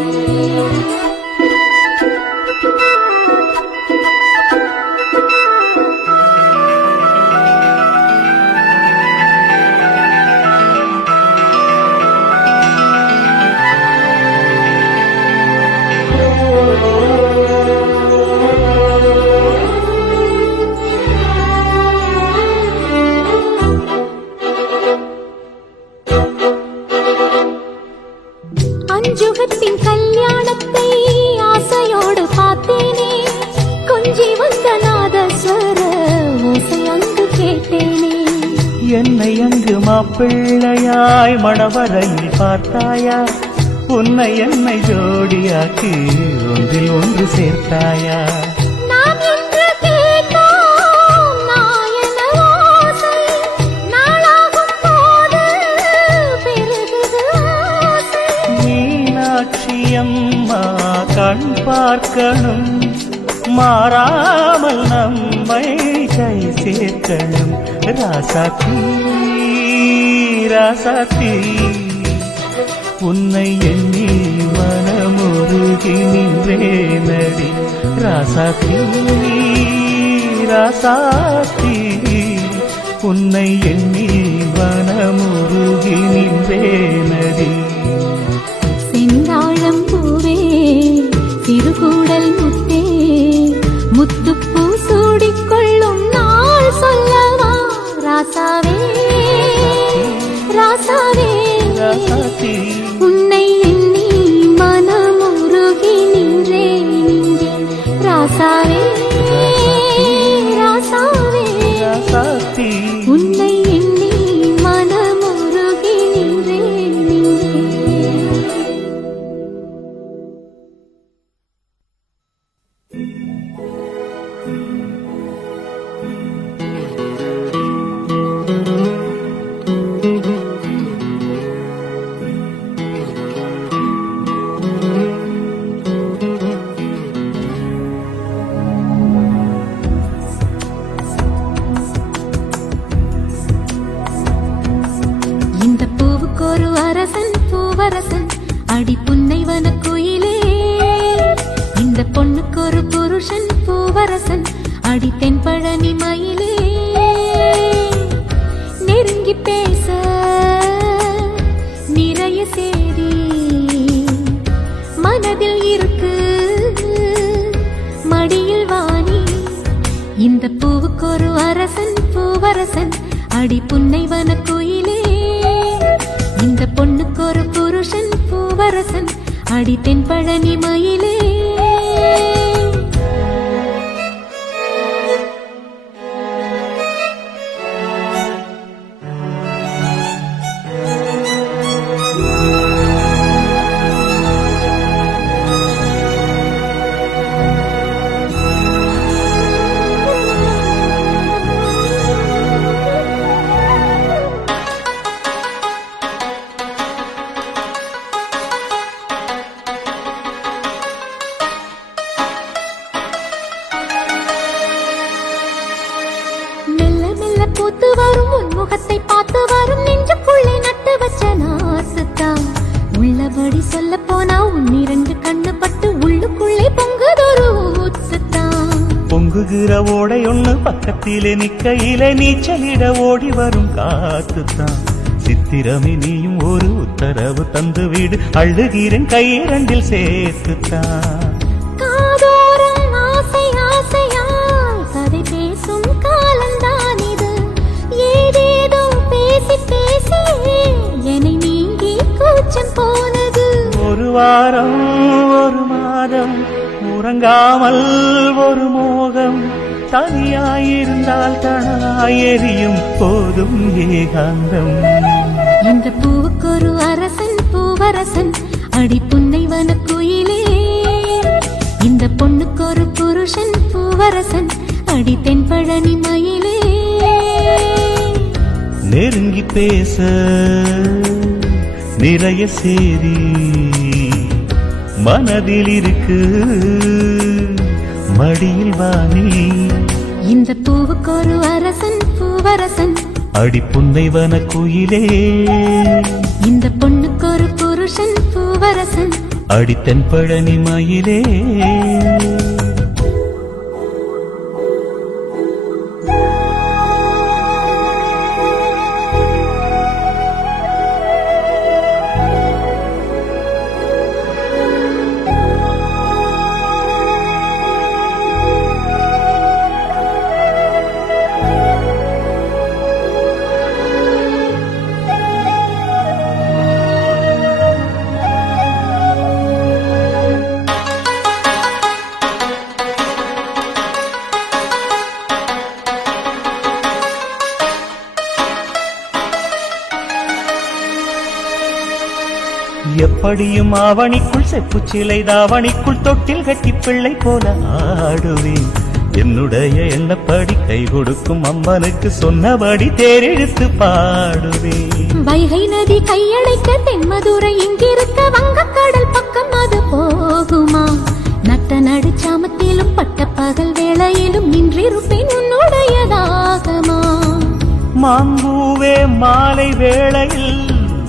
அஞ்சுகத்தின் கல்யாணத்தை ஆசையோடு பார்த்தேனே, கொஞ்சி வந்த நாதஸ்வர ஓசை அங்கு கேட்டேனே. என்னை அங்கு மாப்பிள்ளையாய் மணவரையில் பார்த்தாயா? உன்னை என்னை ஜோடியாக்கி ஒன்றில் ஒன்று சேர்த்தாயா? நாம் என்று கேட்டோம் நாயன ஓசை, நாளாகும் போது பெருகுது ஆசை. மீனாட்சி அம்மா கண் பார்க்கணும், மாறாமல் நம்மை கை சேர்க்கணும். ராசாத்தி ராசாத்தி, உன்னை எண்ணி மனமுருகி நின்றேனடி. ராசாத்தி ராசாத்தி, உன்னை எண்ணி மனமுருகி நின்றேனடி. செந்தாழம் பூவே திருக்கூடல் முத்தே, முத்துப்பூ சூடிக்கொள்ளும் நாள் சொல்லவா. ராசாவே ராசாவே, ராசாத்தி, உன்னை எண்ணி மனமுருகி நின்றேன் இங்கே. ராசாவே ராசாவே, ராசாத்தி, உன்னை எண்ணி மனமுருகி நின்றேன் இங்கே. இந்த பூவுக்கு ஒரு அரசன் பூவரசன், அடி புன்னைவன குயிலே. இந்த பொண்ணுக்கு ஒரு புருஷன் பூவரசன், அடி தென்பழனி மயிலே. நெருங்கி பேச நிறைய சேதி மனதில் இருக்கு, மடியில் வாணி. இந்த பூவுக்கு ஒரு அரசன் பூவரசன், அடி புன்னைவன குயிலே. இந்த பொண்ணுக்கு ஒரு புருஷன் பூவரசன், அடி தென்பழனி மயிலே. பூத்து வரும் உன் முகத்தை பார்த்து வரும் நெஞ்சுக்குள்ளே நட்டு வச்ச நாசுத்தான். உள்ளபடி சொல்ல போனா உன் இரண்டு கண்ணு பட்டு உள்ளுக்குள்ளே பொங்குதொரு ஊத்துத்தான். பொங்குகிற ஓடை ஒண்ணு பக்கத்திலே நிக்கையிலே நீச்சலிட ஓடி வரும் காத்துத்தான். சித்திரமே நீயும் ஒரு உத்தரவு தந்து வீடு, அழுகிறேன் கையிரண்டில் சேர்த்துத்தான். காதோரம் ஆசை ஆசையாய் கதை பேசும் வாரம் ஒரு மாதம் உறங்காமல் ஒரு மோகம் தனியாயிருந்தால் தனாய் எரியும் போதும் ஏகாந்தம். இந்த பூவுக்கொரு அரசன் பூவரசன் அடி புன்னைவன குயிலே, இந்த பொண்ணுக்கொரு புருஷன் பூவரசன் அடி தென்பழனி மயிலே. நெருங்கி பேச நிறைய சேரி மனதில் இருக்கு மடியில் வாணி. இந்த பூவுக்கொரு அரசன் பூவரசன் அடி புன்னைவன குயிலே, இந்த பொண்ணுக்கொரு புருஷன் பூவரசன் அடி தென்பழனி மயிலே. எப்படியும் ஆவணிக்குள் செப்பு சிலை தாவணிக்குள் தொட்டில் கட்டி பிள்ளை போல ஆடுவேன். என்னுடைய எண்ணப்படி கை கொடுக்கும் அம்மனுக்கு சொன்னபடி தேரெடுத்து பாடுவேன். வைகை நதி கையடைக்க தென்மதுரை இங்கிருக்க வங்கக்கடல் பக்கம் அது போகுமா? நட்ட நடுச்சாமத்திலும் பட்ட பகல் வேளையிலும் நின்றிருப்பேன் உன்னுடைய தாகமா. மாம்பூவே மாலை வேளையில்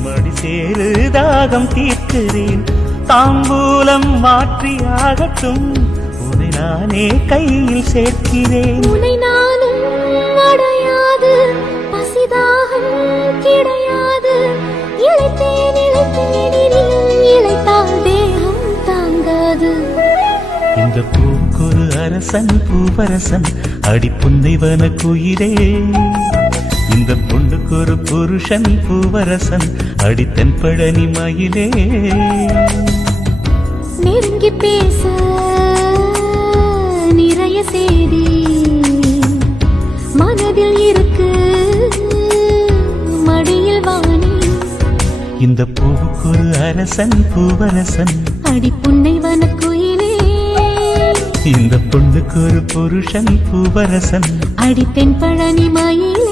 மடி சேரு தாகம் தீர்க்கிறேன். தாம்பூலம் மாற்றியாகட்டும் உன்னை நானே கையில் சேர்க்கிறேன். உன்னை நானும் அடையாது பசிதாகம் கிடையாது. இழைத்தேன் இழைத்தால் தேகம் தாங்காது. இந்த பூக்குரு அரசன் பூவரசன் அடி புன்னைவன குயிலே, இந்த பொண்ணுக்கு ஒரு புருஷன் பூவரசன் அடி தென்பழனி மயிலே. நெருங்கி பேச நிறைய செய்தி மனதில் இருக்கு மடியில் வாணி. இந்த பூவுக்கு ஒரு அரசன் பூவரசன் அடி புன்னைவன குயிலே, இந்த பொண்ணுக்கு ஒரு புருஷன் பூவரசன் அடி தென்பழனி மயிலே.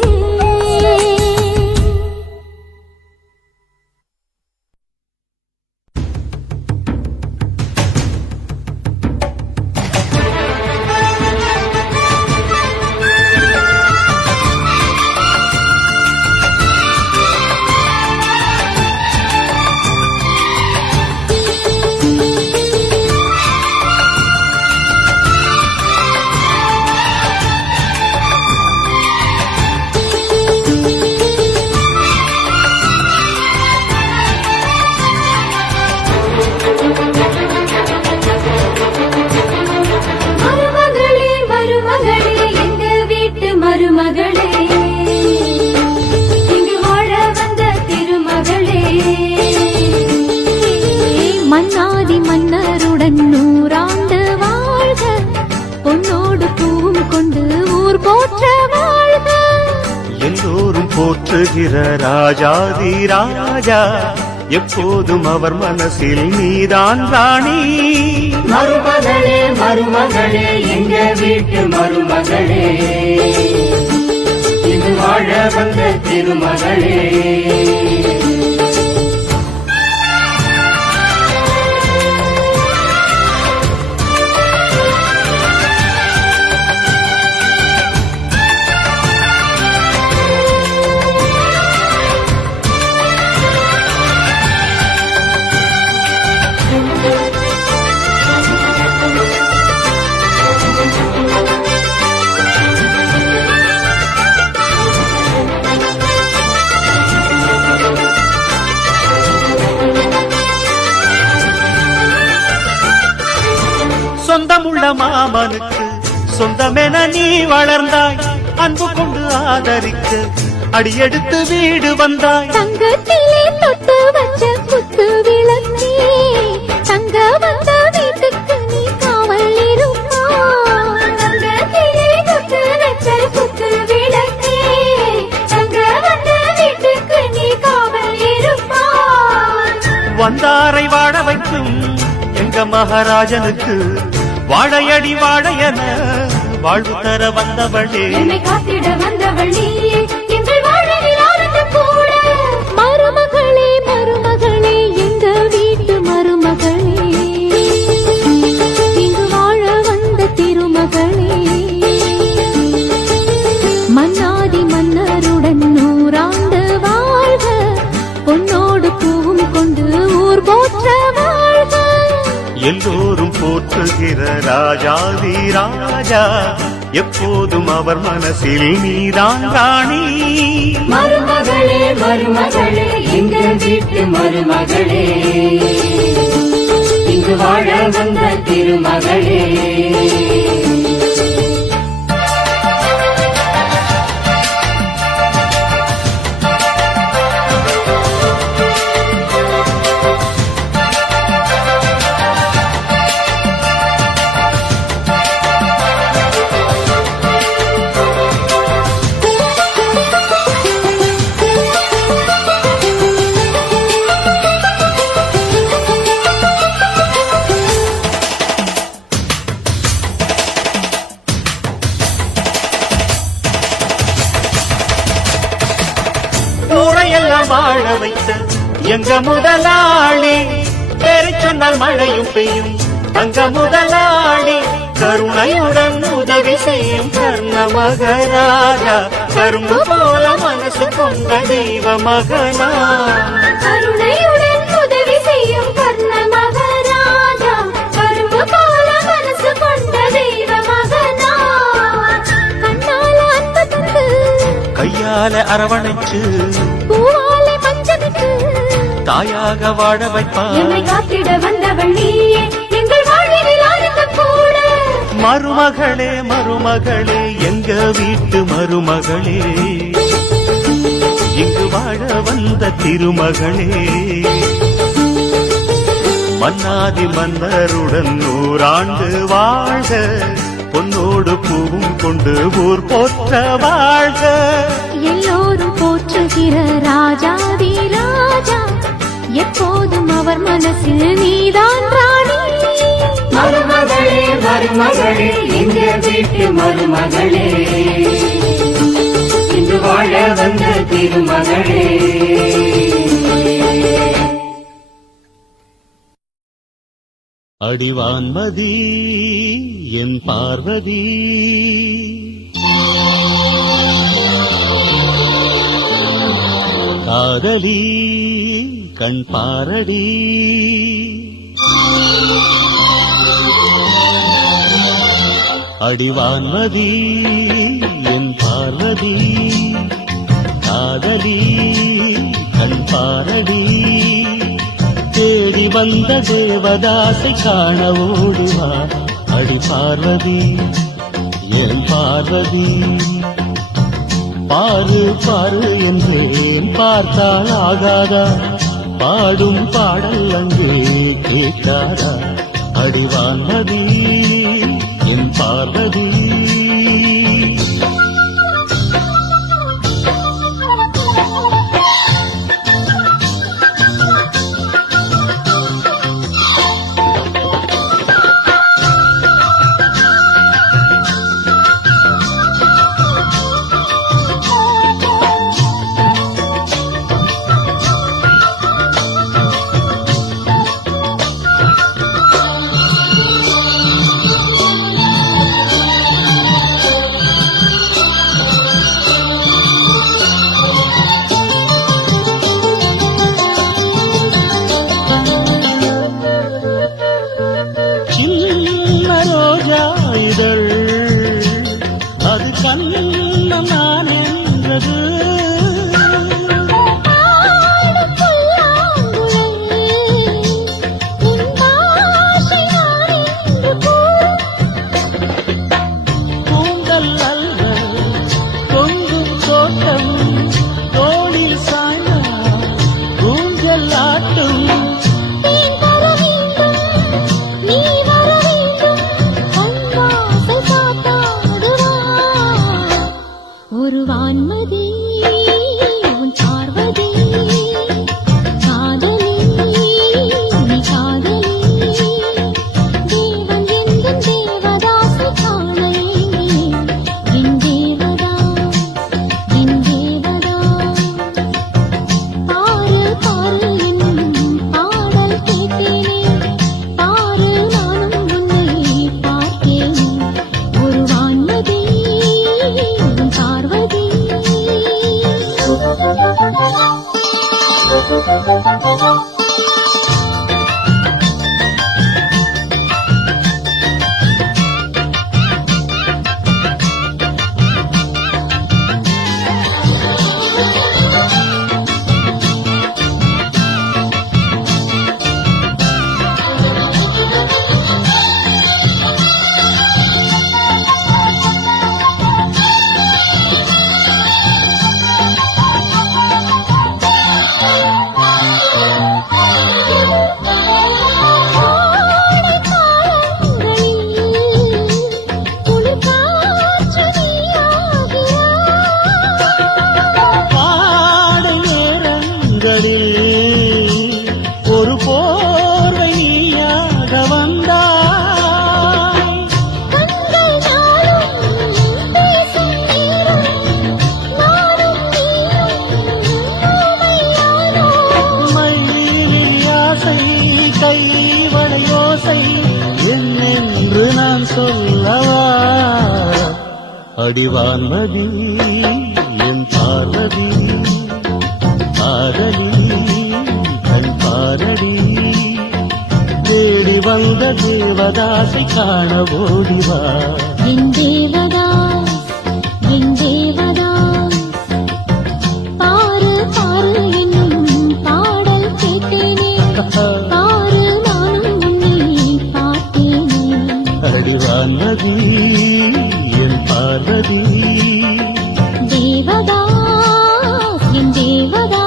எல்லோரும் போற்றுகிற ராஜாதி ராஜா, எப்போதும் அவர் மனசில் நீதான் ராணி. மருமகளே மருமகளே எங்க வீட்டு மருமகளே, இது வாழ வந்த திருமகளே. சொந்தமுள்ள மாமனுக்கு சொந்தமென நீ வளர்ந்தாய். அன்பு கொண்டு ஆதரிக்க அடியெடுத்து வீடு வந்தாய். தங்கத்திலே தொட்டு வச்ச குத்து விளக்கே மகாராஜனுக்கு வாழையடி வாழையன வாழ்வு தர வந்தவளே. என்னை காத்திட வந்தவள் நீயே, எங்கள் வாழ்வில் ஆனந்தம் கூட. மருமகளே மருமகளே எங்க வீட்டு மருமகளே, இங்கு வாழ வந்த திருமகளே. மன்னாதி மன்னருடன் நூறாண்டு வாழ்க, பொன்னோடு பூவும் கொண்டு ஊர் போற்ற வாழ்க. எல்லோரும் போற்றுகிற ராஜாதி ராஜா, எப்போதும் அவர் மனசில் நீதான் ராணி. மருமகளே மருமகளே எங்கள் வீட்டு மருமகளே, இங்கு வாழ வந்த திருமகளே. ஊரையெல்லாம் வாழ வைத்த எங்க முதலாளி, பேரை சொன்னால் மழையும் பெய்யும் தங்க முதலாளி. கருணையுடன் உதவி செய்யும் கர்ண மகராஜா, கரும்பு போல மனசு கொண்ட தெய்வ மகனா. கருணையுடன் உதவி செய்யும் கர்ண மகராஜா, கரும்பு போல மனசு கொண்ட தெய்வ மகனா. கண்ணால அன்பு தந்து, கையால அரவணைச்சு, பூவாலை மஞ்சமிட்டு, தாயாக வாழ வைப்பார். என்னை காத்திட வந்தவள் நீயே, எங்கள் வாழ்வில் ஆனந்தம் கூட. மருமகளே மருமகளே எங்க வீட்டு மருமகளே, இங்கு வாழ வந்த திருமகளே. மன்னாதி மன்னருடன் நூறாண்டு வாழ்க, பொன்னோடு பூவும் கொண்டு ஊர் போற்ற வாழ்க. எல்லோரும் போற்றுகிற ராஜாதி ராஜா, எப்போதும் அவர் மனசில் நீதான் ராணி. மருமகளே மருமகளே எங்கள் வீட்டு மருமகளே, இங்கு வாழ வந்த திருமகளே. அடிவான்மதி என் பார்வதி, காதலி கண் பாரடி. அடிவான்மதி என் பார்வதி, காதலி கண் பாரடி. தேடி வந்த தேவதாசை காண ஓடுவா, அடி பார்வதி என் பார்வதி. பாரு பாரு என்றேன் பார்த்தால் ஆகாதா, பாடும் பாடல் அங்கே கேட்காதா. அடிவான்மதி என் பார்வதி. நீ வர வேண்டும், சொல்லவா அடிவான்மதி என் பார்வதி காதலி கண் பாரடி தேடி வந்த தேவதாசை காண ஓடிவா என் தேவதாஸ் என் தேவதாஸ் பாரு பாரு என்னும் பாடல் கேட்டேனே பாரு நானும் உன்னை பார்த்தேனே அடிவான்மதி என் பார்வதி தேவதாஸ் என் தேவதாஸ்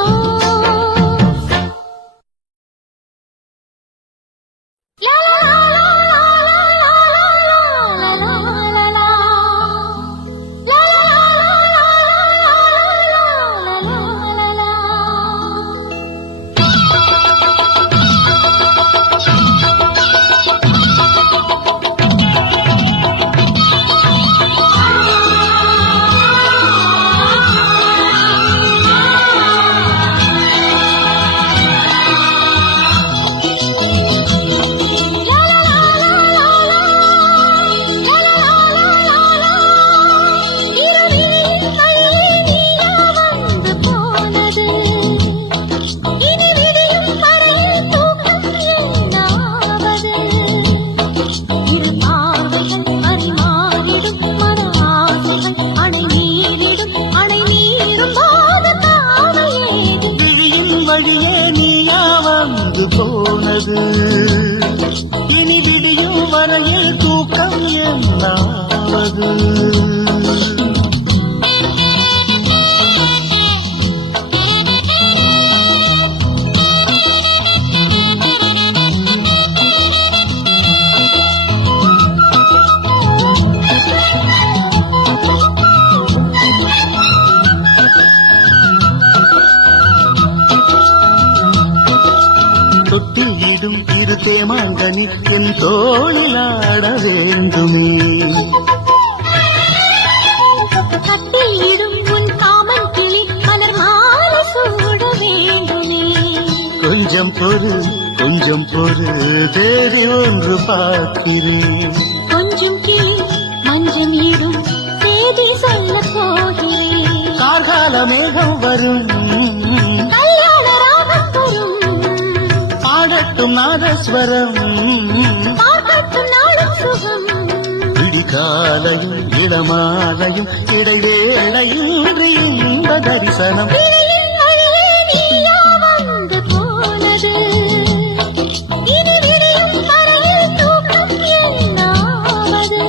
போனது இனி விடியும் வரையில் தூக்கம் என்னாவது தொட்டிலிடும் இரு தேமாங்கனி என் தோளில் ஆட வேண்டுமே கட்டிலிடும் உன் காமன் கிளி மலர் மாலை சூட வேண்டுமே கொஞ்சம் பொறு தேடி ஒன்று பார்க்கிறேன் கொஞ்சம் கிளி மஞ்சள் இடும் செய்தி சொல்ல போகிறேன் கார்கால மேகம் வரும் கல்யாண ராகம் வரும் பாடட்டும் நாதஸ்வரம் பார்க்கட்டும் நாளும் சுகம் விடிகாலையும் இளமாலையும் இடைவேளையும் இன்ப தரிசனம் விழியின் வழியே நீயா வந்து போனது இனி விடியும் வரையில் தூக்கம் என்னாவது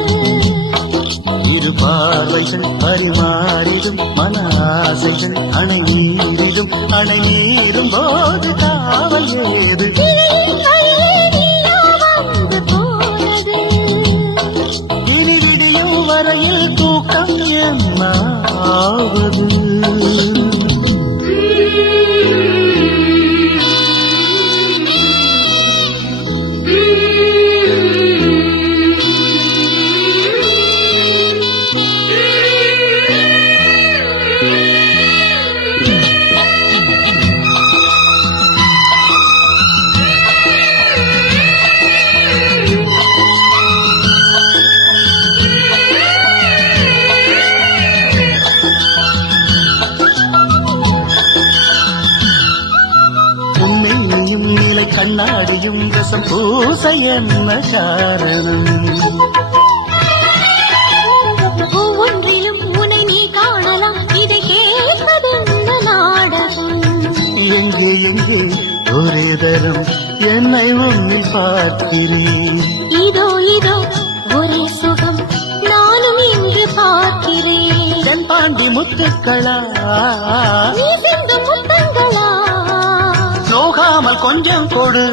இரு பார்வைகள் பரிமாறிடும் மன ஆசைகள் அணை நீரும் போது காவல் ஏது விழியின் வழியே நீயா வந்து போனது இனி விடியும் வரையில் தூக்கம் என்னாவது உன்னையும் நீலை கண்ணாடியும் ரசம் பூச என்ன காரணம் ஒவ்வொன்றிலும் உன்னை நீ காணலாம் இதை கேட்பதென்ன நாடகம் எங்கே ஒரே தரம் என்னை உன்னில் பார்க்கிறேன் இதோ ஒரே சுகம் நானும் இன்று பார்க்கிறேன் தென்பாண்டி முத்துக்களா நீ சிந்தும் முத்தங்களா நோகாமல் கொஞ்சம் கொடு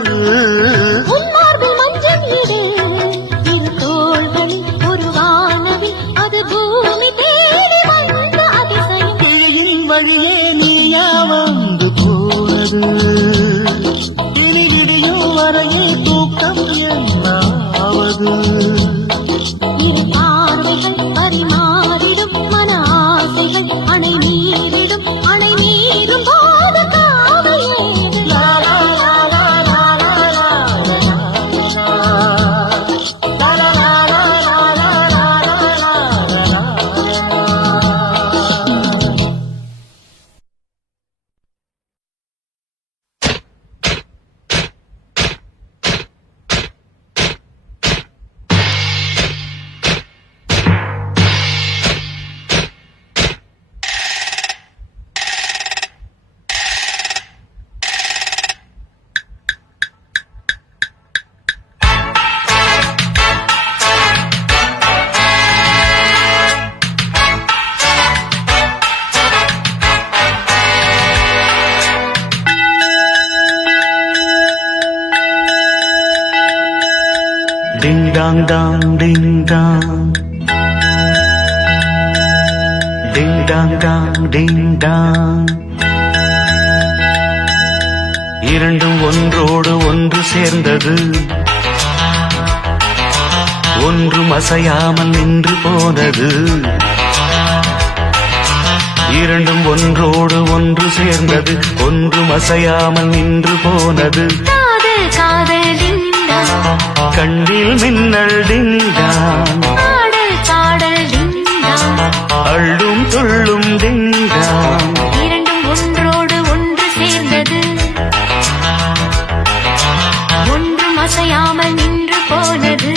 உன் மார்பில் மஞ்சள் இடு இரு தோள்களில் ஒரு வானவில் அது பூமி தேடி வந்த அதிசயம் கிழியின் வழியே நீயா வந்து போனது இனி விடியும் வரையில் தூக்கம் என்னாவது இரு பார்வைகள் பரிமாறிடும் மன ஆசைகள் அணை நீரும் போது காவல் ஏது லா லா லா லா லா லா லா. டாங் டாங் டிங் டாங் டிங் டாங் டாங் டிங் டாங். இரண்டும் ஒன்றோடு ஒன்று சேர்ந்தது, ஒன்றும் அசையாமல் நின்று போனது. இரண்டும் ஒன்றோடு ஒன்று சேர்ந்தது, ஒன்றும் அசையாமல் நின்று போனது. காதல் காதல் டிண்டா, கண்ணில் மின்னல் டிங்டாங், பாடல் பாடல் டிண்டா, அள்ளும் துள்ளும் டிங்டாங். இரண்டும் ஒன்றோடு ஒன்று சேர்ந்தது, ஒன்றும் அசையாமல் நின்று போனது.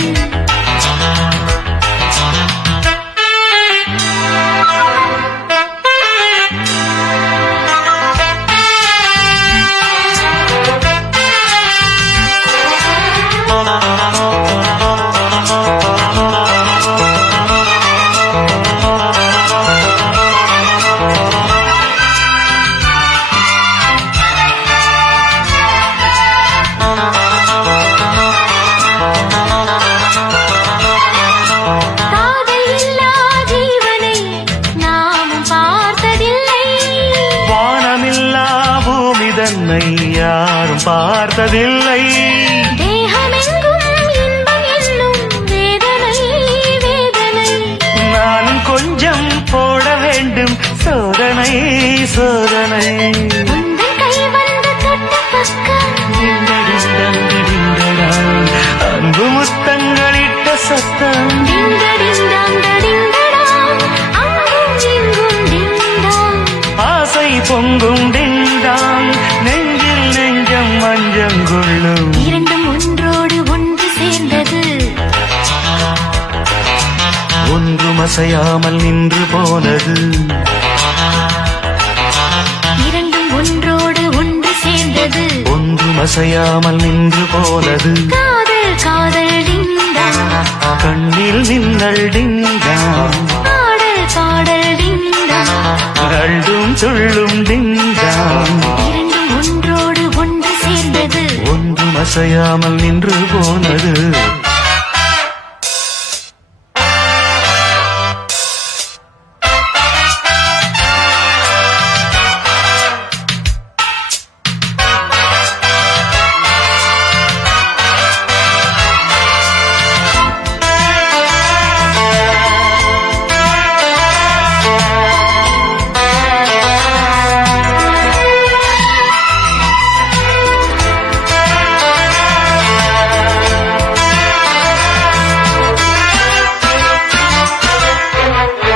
காதல் இல்லா ஜீவனை நாமும் பார்த்ததில்லை, வானமில்லா பூமி தன்னை யாரும் பார்த்ததில்லை. தேகமெங்கும் இன்பம் என்னும் வேதனை வேதனை. நானும் கொஞ்சம் போட வேண்டும் சோதனை சோதனை. உந்தன் கை வந்து தொட்ட பக்கம் டிண்டடிண்டங் டிண்டடாங், அன்பு முத்தங்களிட்ட சத்தம். டிண்டடிண்டாங் டிண்டடாங், அங்கும் இங்கும் டிண்டாங். ஆசை பொங்கும் டிண்டாங், நெஞ்சில் நெஞ்சம் மஞ்சங்குள்ளும். இரண்டும் ஒன்றோடு ஒன்று சேர்ந்தது, ஒன்றும் அசையாமல் நின்று போனது. இரண்டும் ஒன்றோடு ஒன்று சேர்ந்தது, ஒன்றும் அசையாமல் நின்று போனது. காதல் காதல் டிண்டா, கண்ணில் மின்னல் டிங்டாங், பாடல் பாடல் டிண்டா, அள்ளும் துள்ளும் டிங்டாங். இரண்டும் ஒன்றோடு ஒன்று சேர்ந்தது, ஒன்றும் அசையாமல் நின்று போனது.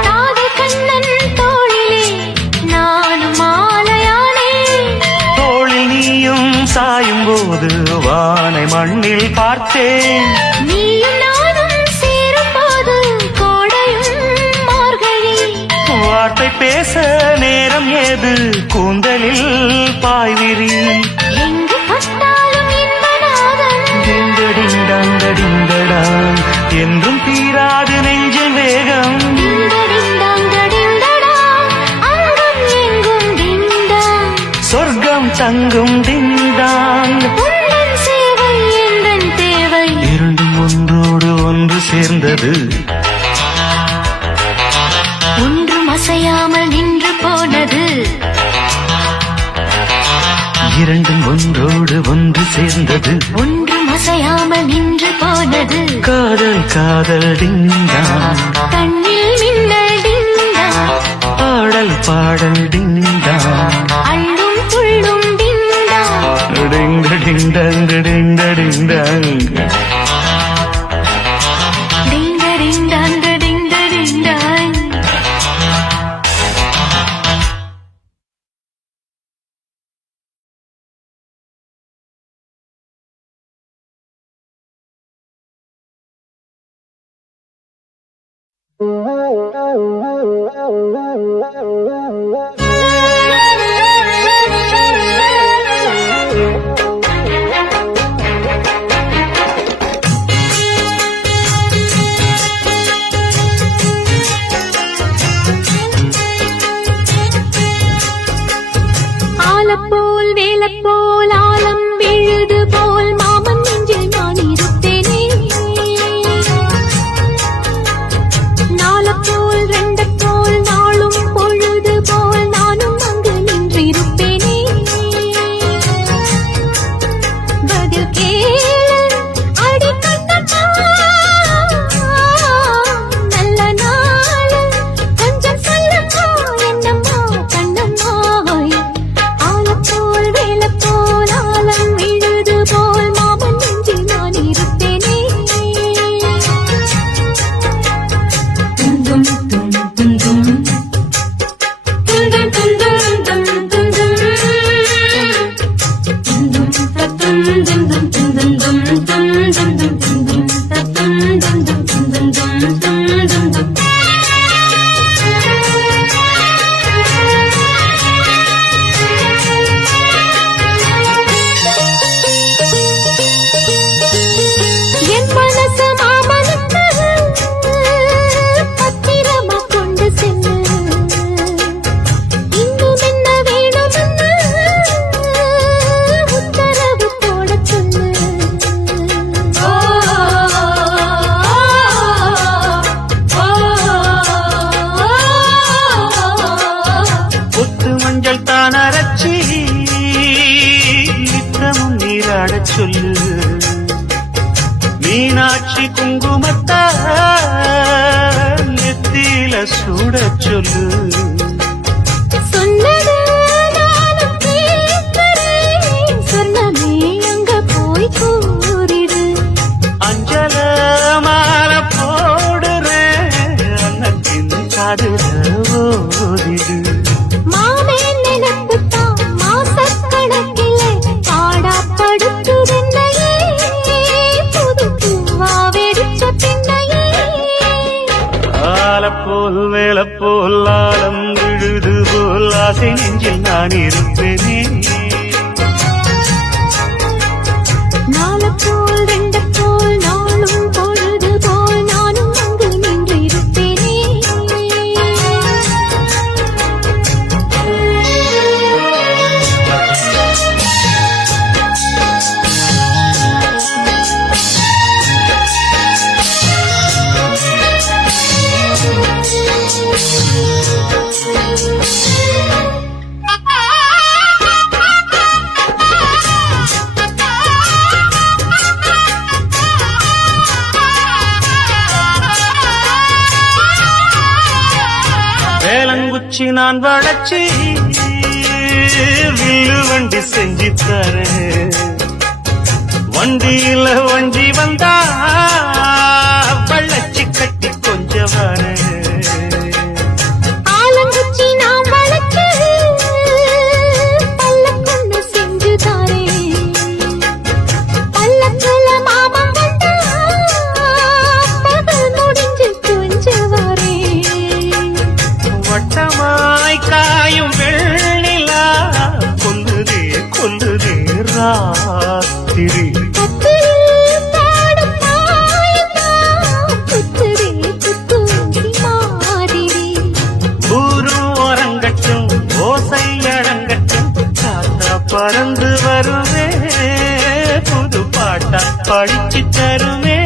காதல் கண்ணன் தோளிலே நானும் மாலையானே, தோளில் நீயும் சாயும் போது வானை மண்ணில் பார்த்தேன். நீயும் நானும் சேரும் போது கோடையும் மார்கழி. வார்த்தை பேச நேரம் ஏது, கூந்தலில் பாய்விரி. எங்கு பட்டாலும் இன்பநாதம், டிண்டடிண்டடங் என்றும் தீராது நெஞ்சில் வேகம். டிண்டடிண்டாங் டிண்டடாங், அங்கும் எங்கும் டிண்டாங். சொர்க்கம் தங்கும் டிண்டாங். உந்தன் சேவை எந்தன் தேவை, இரண்டும் ஒன்றோடு ஒன்று சேர்ந்தது, ஒன்றும் அசையாமல் நின்று போனது. இரண்டும் ஒன்றோடு ஒன்று சேர்ந்தது. ஒன்றும் அசையாமல் நின்று போனது, காதல் காதல் டிண்டாங், கண்ணில் மின்னல் டிண்டாங், பாடல் பாடல் டிண்டாங். அள்ளும் துள்ளும் டிண்டாங். டிண்டடிண்டங் டிண்டடிண்டங். டிண்டடிண்டாங் டிண்டடிண்டாங். ஆலப்போல் வேலப்போல் ஆலம் விழுது போல் மாமன் நெஞ்சில் நான் இருப்பேனே. சொல்லு மீனாட்சி குங்குமத்த நெத்தியில சூட சொல்லு சொன்னது நானும் கேட்கிறேன் சொன்னமே அங்க போய் கூறிடு அஞ்சல மாலை போடுறேன் அன்னத்தின் காதுல ஓதிடு மாமே நினைப்புத்தான் மாசக்கணக்கிலே பாடாப்படுத்துதென்னையே புது பூவா வெடிச்ச பின்னையே ஆலப்போல் வேலப்போல் ஆலம் விழுது போல் ஆசை நெஞ்சில் நான் இருப்பேனே நாளப்போல் வெண்டப்போல் நாளும் பொழுது போல் நானும் அங்கு நின்றிருப்பேனே வேலங்குச்சி நான் வளச்சி வில்லு வண்டி செஞ்சு தரேன் வண்டியில வண்டி வந்தா வள்ளச்சி கட்டி கொஞ்சம் வரேன் ஆலங்குச்சி நான் வளர்த்து பல்லக்கொன்னு செஞ்சு தாரேன் பல்லக்குல மாமன் வந்தா பகல் முடிஞ்சு கொஞ்சம் வரேன் வட்டமாய் காயும் வெள்ளிலா கொல்லுதே கொல்லுதே ராத்திரி கத்திரில் பாடும் நாயத்தான் குத்துதே குத்தூசி மாதிரி ஊரு ஓரங்கட்டும் ஓசை அடங்கட்டும் காத்தா பறந்து வருவே புது பாட்டா படிச்சு தருவே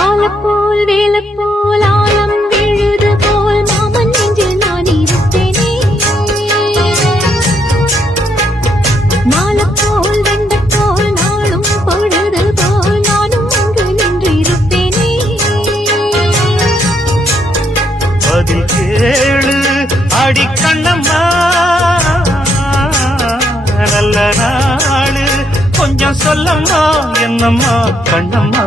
ஆலப்போல் வேலப்போல் ஆலம் விழுது போல் மாமன் நெஞ்சில் நான் இருப்பேனே நாளப்போல் வெண்டப்போல் நாளும் பொழுது போல் நானும் அங்கு நின்றிருப்பேனே பதில் கேளு அடி கண்ணம்மா நல்ல நாளு கொஞ்சம் சொல்லம்மா என்னம்மா கண்ணம்மா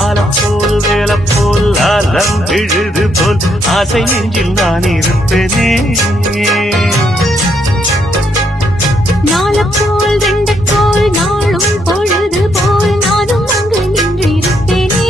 ஆலப்போல் வேலப்போல் ஆலம் விழுது போல் ஆசை நெஞ்சில் நான் இருப்பேனே நாளப்போல் வெண்டப்போல் நாளும் பொழுது போல் நானும் அங்கு நின்றிருப்பேனே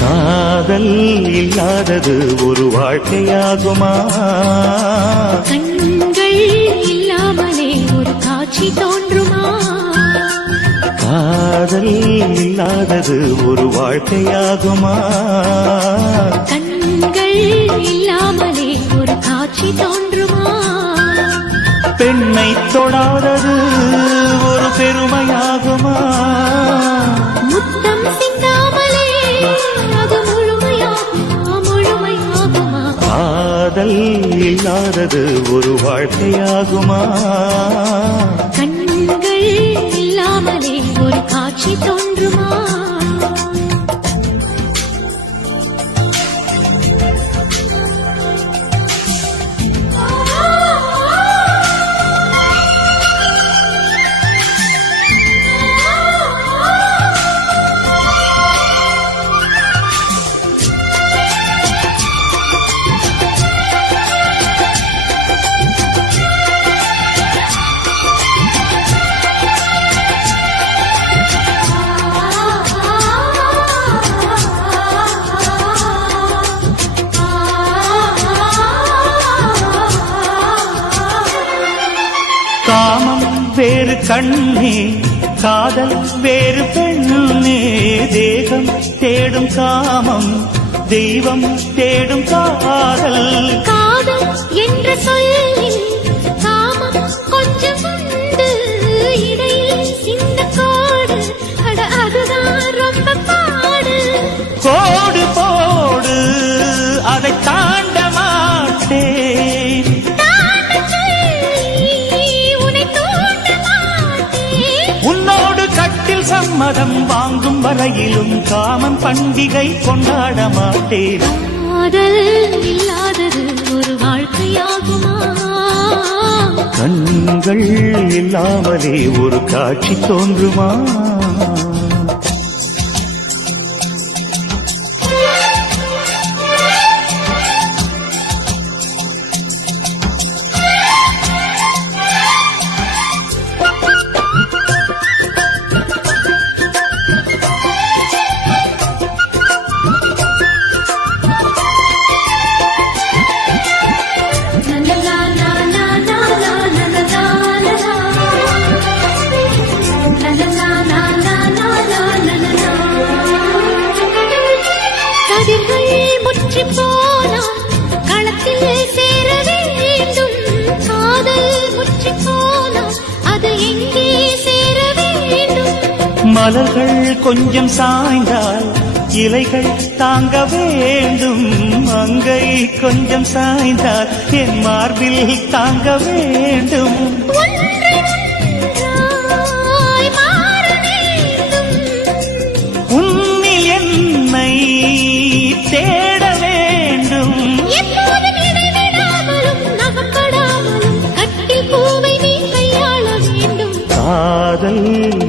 காதல் இல்லாதது ஒரு வாழ்க்கையாகுமா கண்கள் இல்லாமலே ஒரு காட்சி தோன்றுமா காதல் இல்லாதது ஒரு வாழ்க்கையாகுமா கண்கள் இல்லாமலே ஒரு காட்சி தோன்றுமா பெண்ணை தொடாதது ஒரு பெருமையாகுமா முத்தம் சிந்தாமலே அது முழுமையாகுமா முழுமையாகுமா காதல் இல்லாதது ஒரு வாழ்க்கையாகுமா கண்கள் இல்லாமலே ஒரு காட்சி தோன்றுமா கண்ணே காதல் வேறு பெண்ணே தேகம் தேடும் காமம் தெய்வம் தேடும் காதல் காதல் என்ற சொல்லில் காமம் கொஞ்சம் உண்டு இடையில் சின்ன கோடு அட அதுதான் ரொம்ப பாடு கோடு போடு அதை தாண்ட மாட்டேன் தாண்டச் சொல்லி உன்னை தூண்ட மாட்டேன் உன்னோடு கட்டில் சம்மதம் வாங்கும் வரையிலும் காமன் பண்டிகை கொண்டாட மாட்டேன் காதல் இல்லாதது ஒரு வாழ்க்கையாகுமா கண்கள் இல்லாமலே ஒரு காட்சி தோன்றுமா கதிர்கள் முற்றி போனால் களத்தில் சேர வேண்டும் காதல் முற்றி போனால் அது எங்கே சேர வேண்டும் மலர்கள் கொஞ்சம் சாய்ந்தால் இலைகள் தாங்க வேண்டும் மங்கை கொஞ்சம் சாய்ந்தால் என் மார்பில் தாங்க வேண்டும் ஒன்றை ஒன்றாய் மாற வேண்டும் உன்னில் என்னை தேட வேண்டும் எப்போதும் இடைவிடாமலும் நகப்படாமலும் கட்டில் பூவை நீ கையாள வேண்டும் காதல்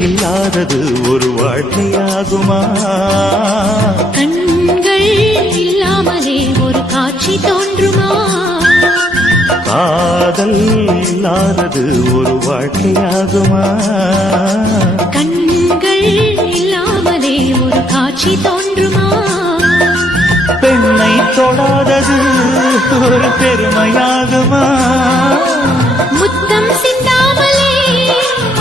இல்லாதது ஒரு வாழ்க்கையாகுமா கண்கள் இல்லாமலே ஒரு காட்சி தோன்றுமா காதல் இல்லாதது ஒரு வாழ்க்கையாகுமா கண்கள் இல்லாமலே ஒரு காட்சி தோன்றுமா பெண்ணை தொடாதது ஒரு பெருமையாகுமா முத்தம் சிந்தாமலே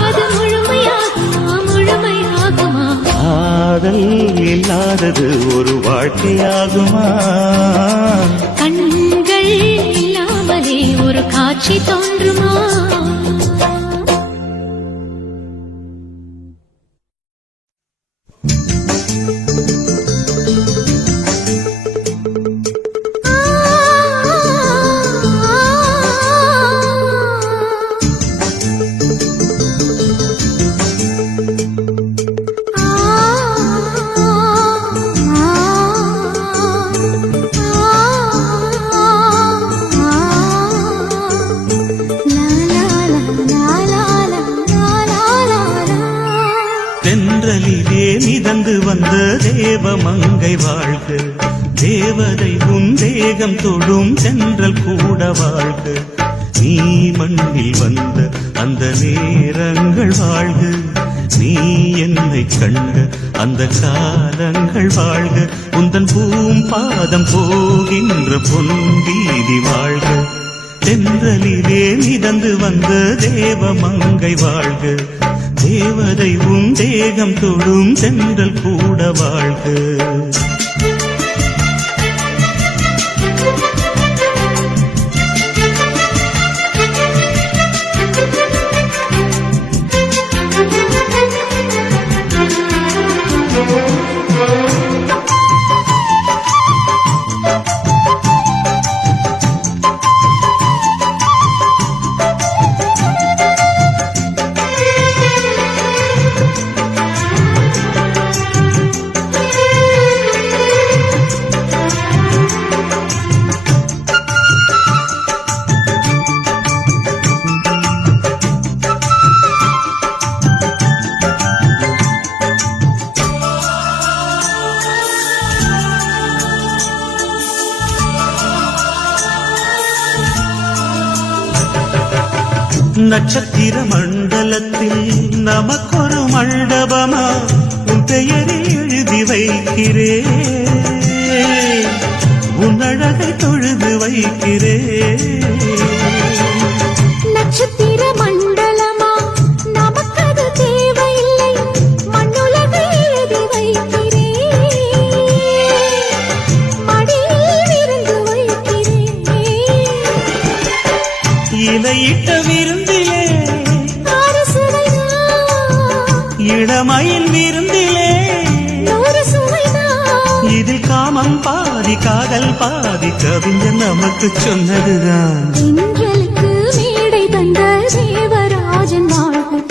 அது முழுமையாகுமா முழுமையாகுமா காதல் இல்லாதது ஒரு வாழ்க்கையாகுமா கண்கள் இல்லாமலே ஒரு காட்சி தோன்றுமா தென்றலிலே மிதந்து வந்த தேவமங்கை வாழ்க தேவதை உன் தேகம் தொடும் சென்றல் கூட வாழ்க நீ மண்ணில் வந்த அந்த நேரங்கள் வாழ்க நீ என்னை கண்ட அந்த காலங்கள் வாழ்க உந்தன் பாதம் போகின்ற பொன்வீதி வாழ்க தென்றலிலே மிதந்து வந்த தேவமங்கை வாழ்க தேவதை உன் தேகம் தொடும் சென்றல் கூட வாழ்க நட்சத்திர மண்டலத்தில் நமக்கொரு மண்டபமா உன் பெயரில் எழுதி வைக்கிறேன் உன் அழகை தொழுது வைக்கிறேன் நட்சத்திர மண்டலமா நமக்கு தாயின் விருந்திலே நூறு சுவைதான் இதில் காமம் பாதி காதல் பாதி கவிஞர் நமக்கு சொன்னதுதான் எங்களுக்கு மேடை தந்த தேவராஜன் வாழ்க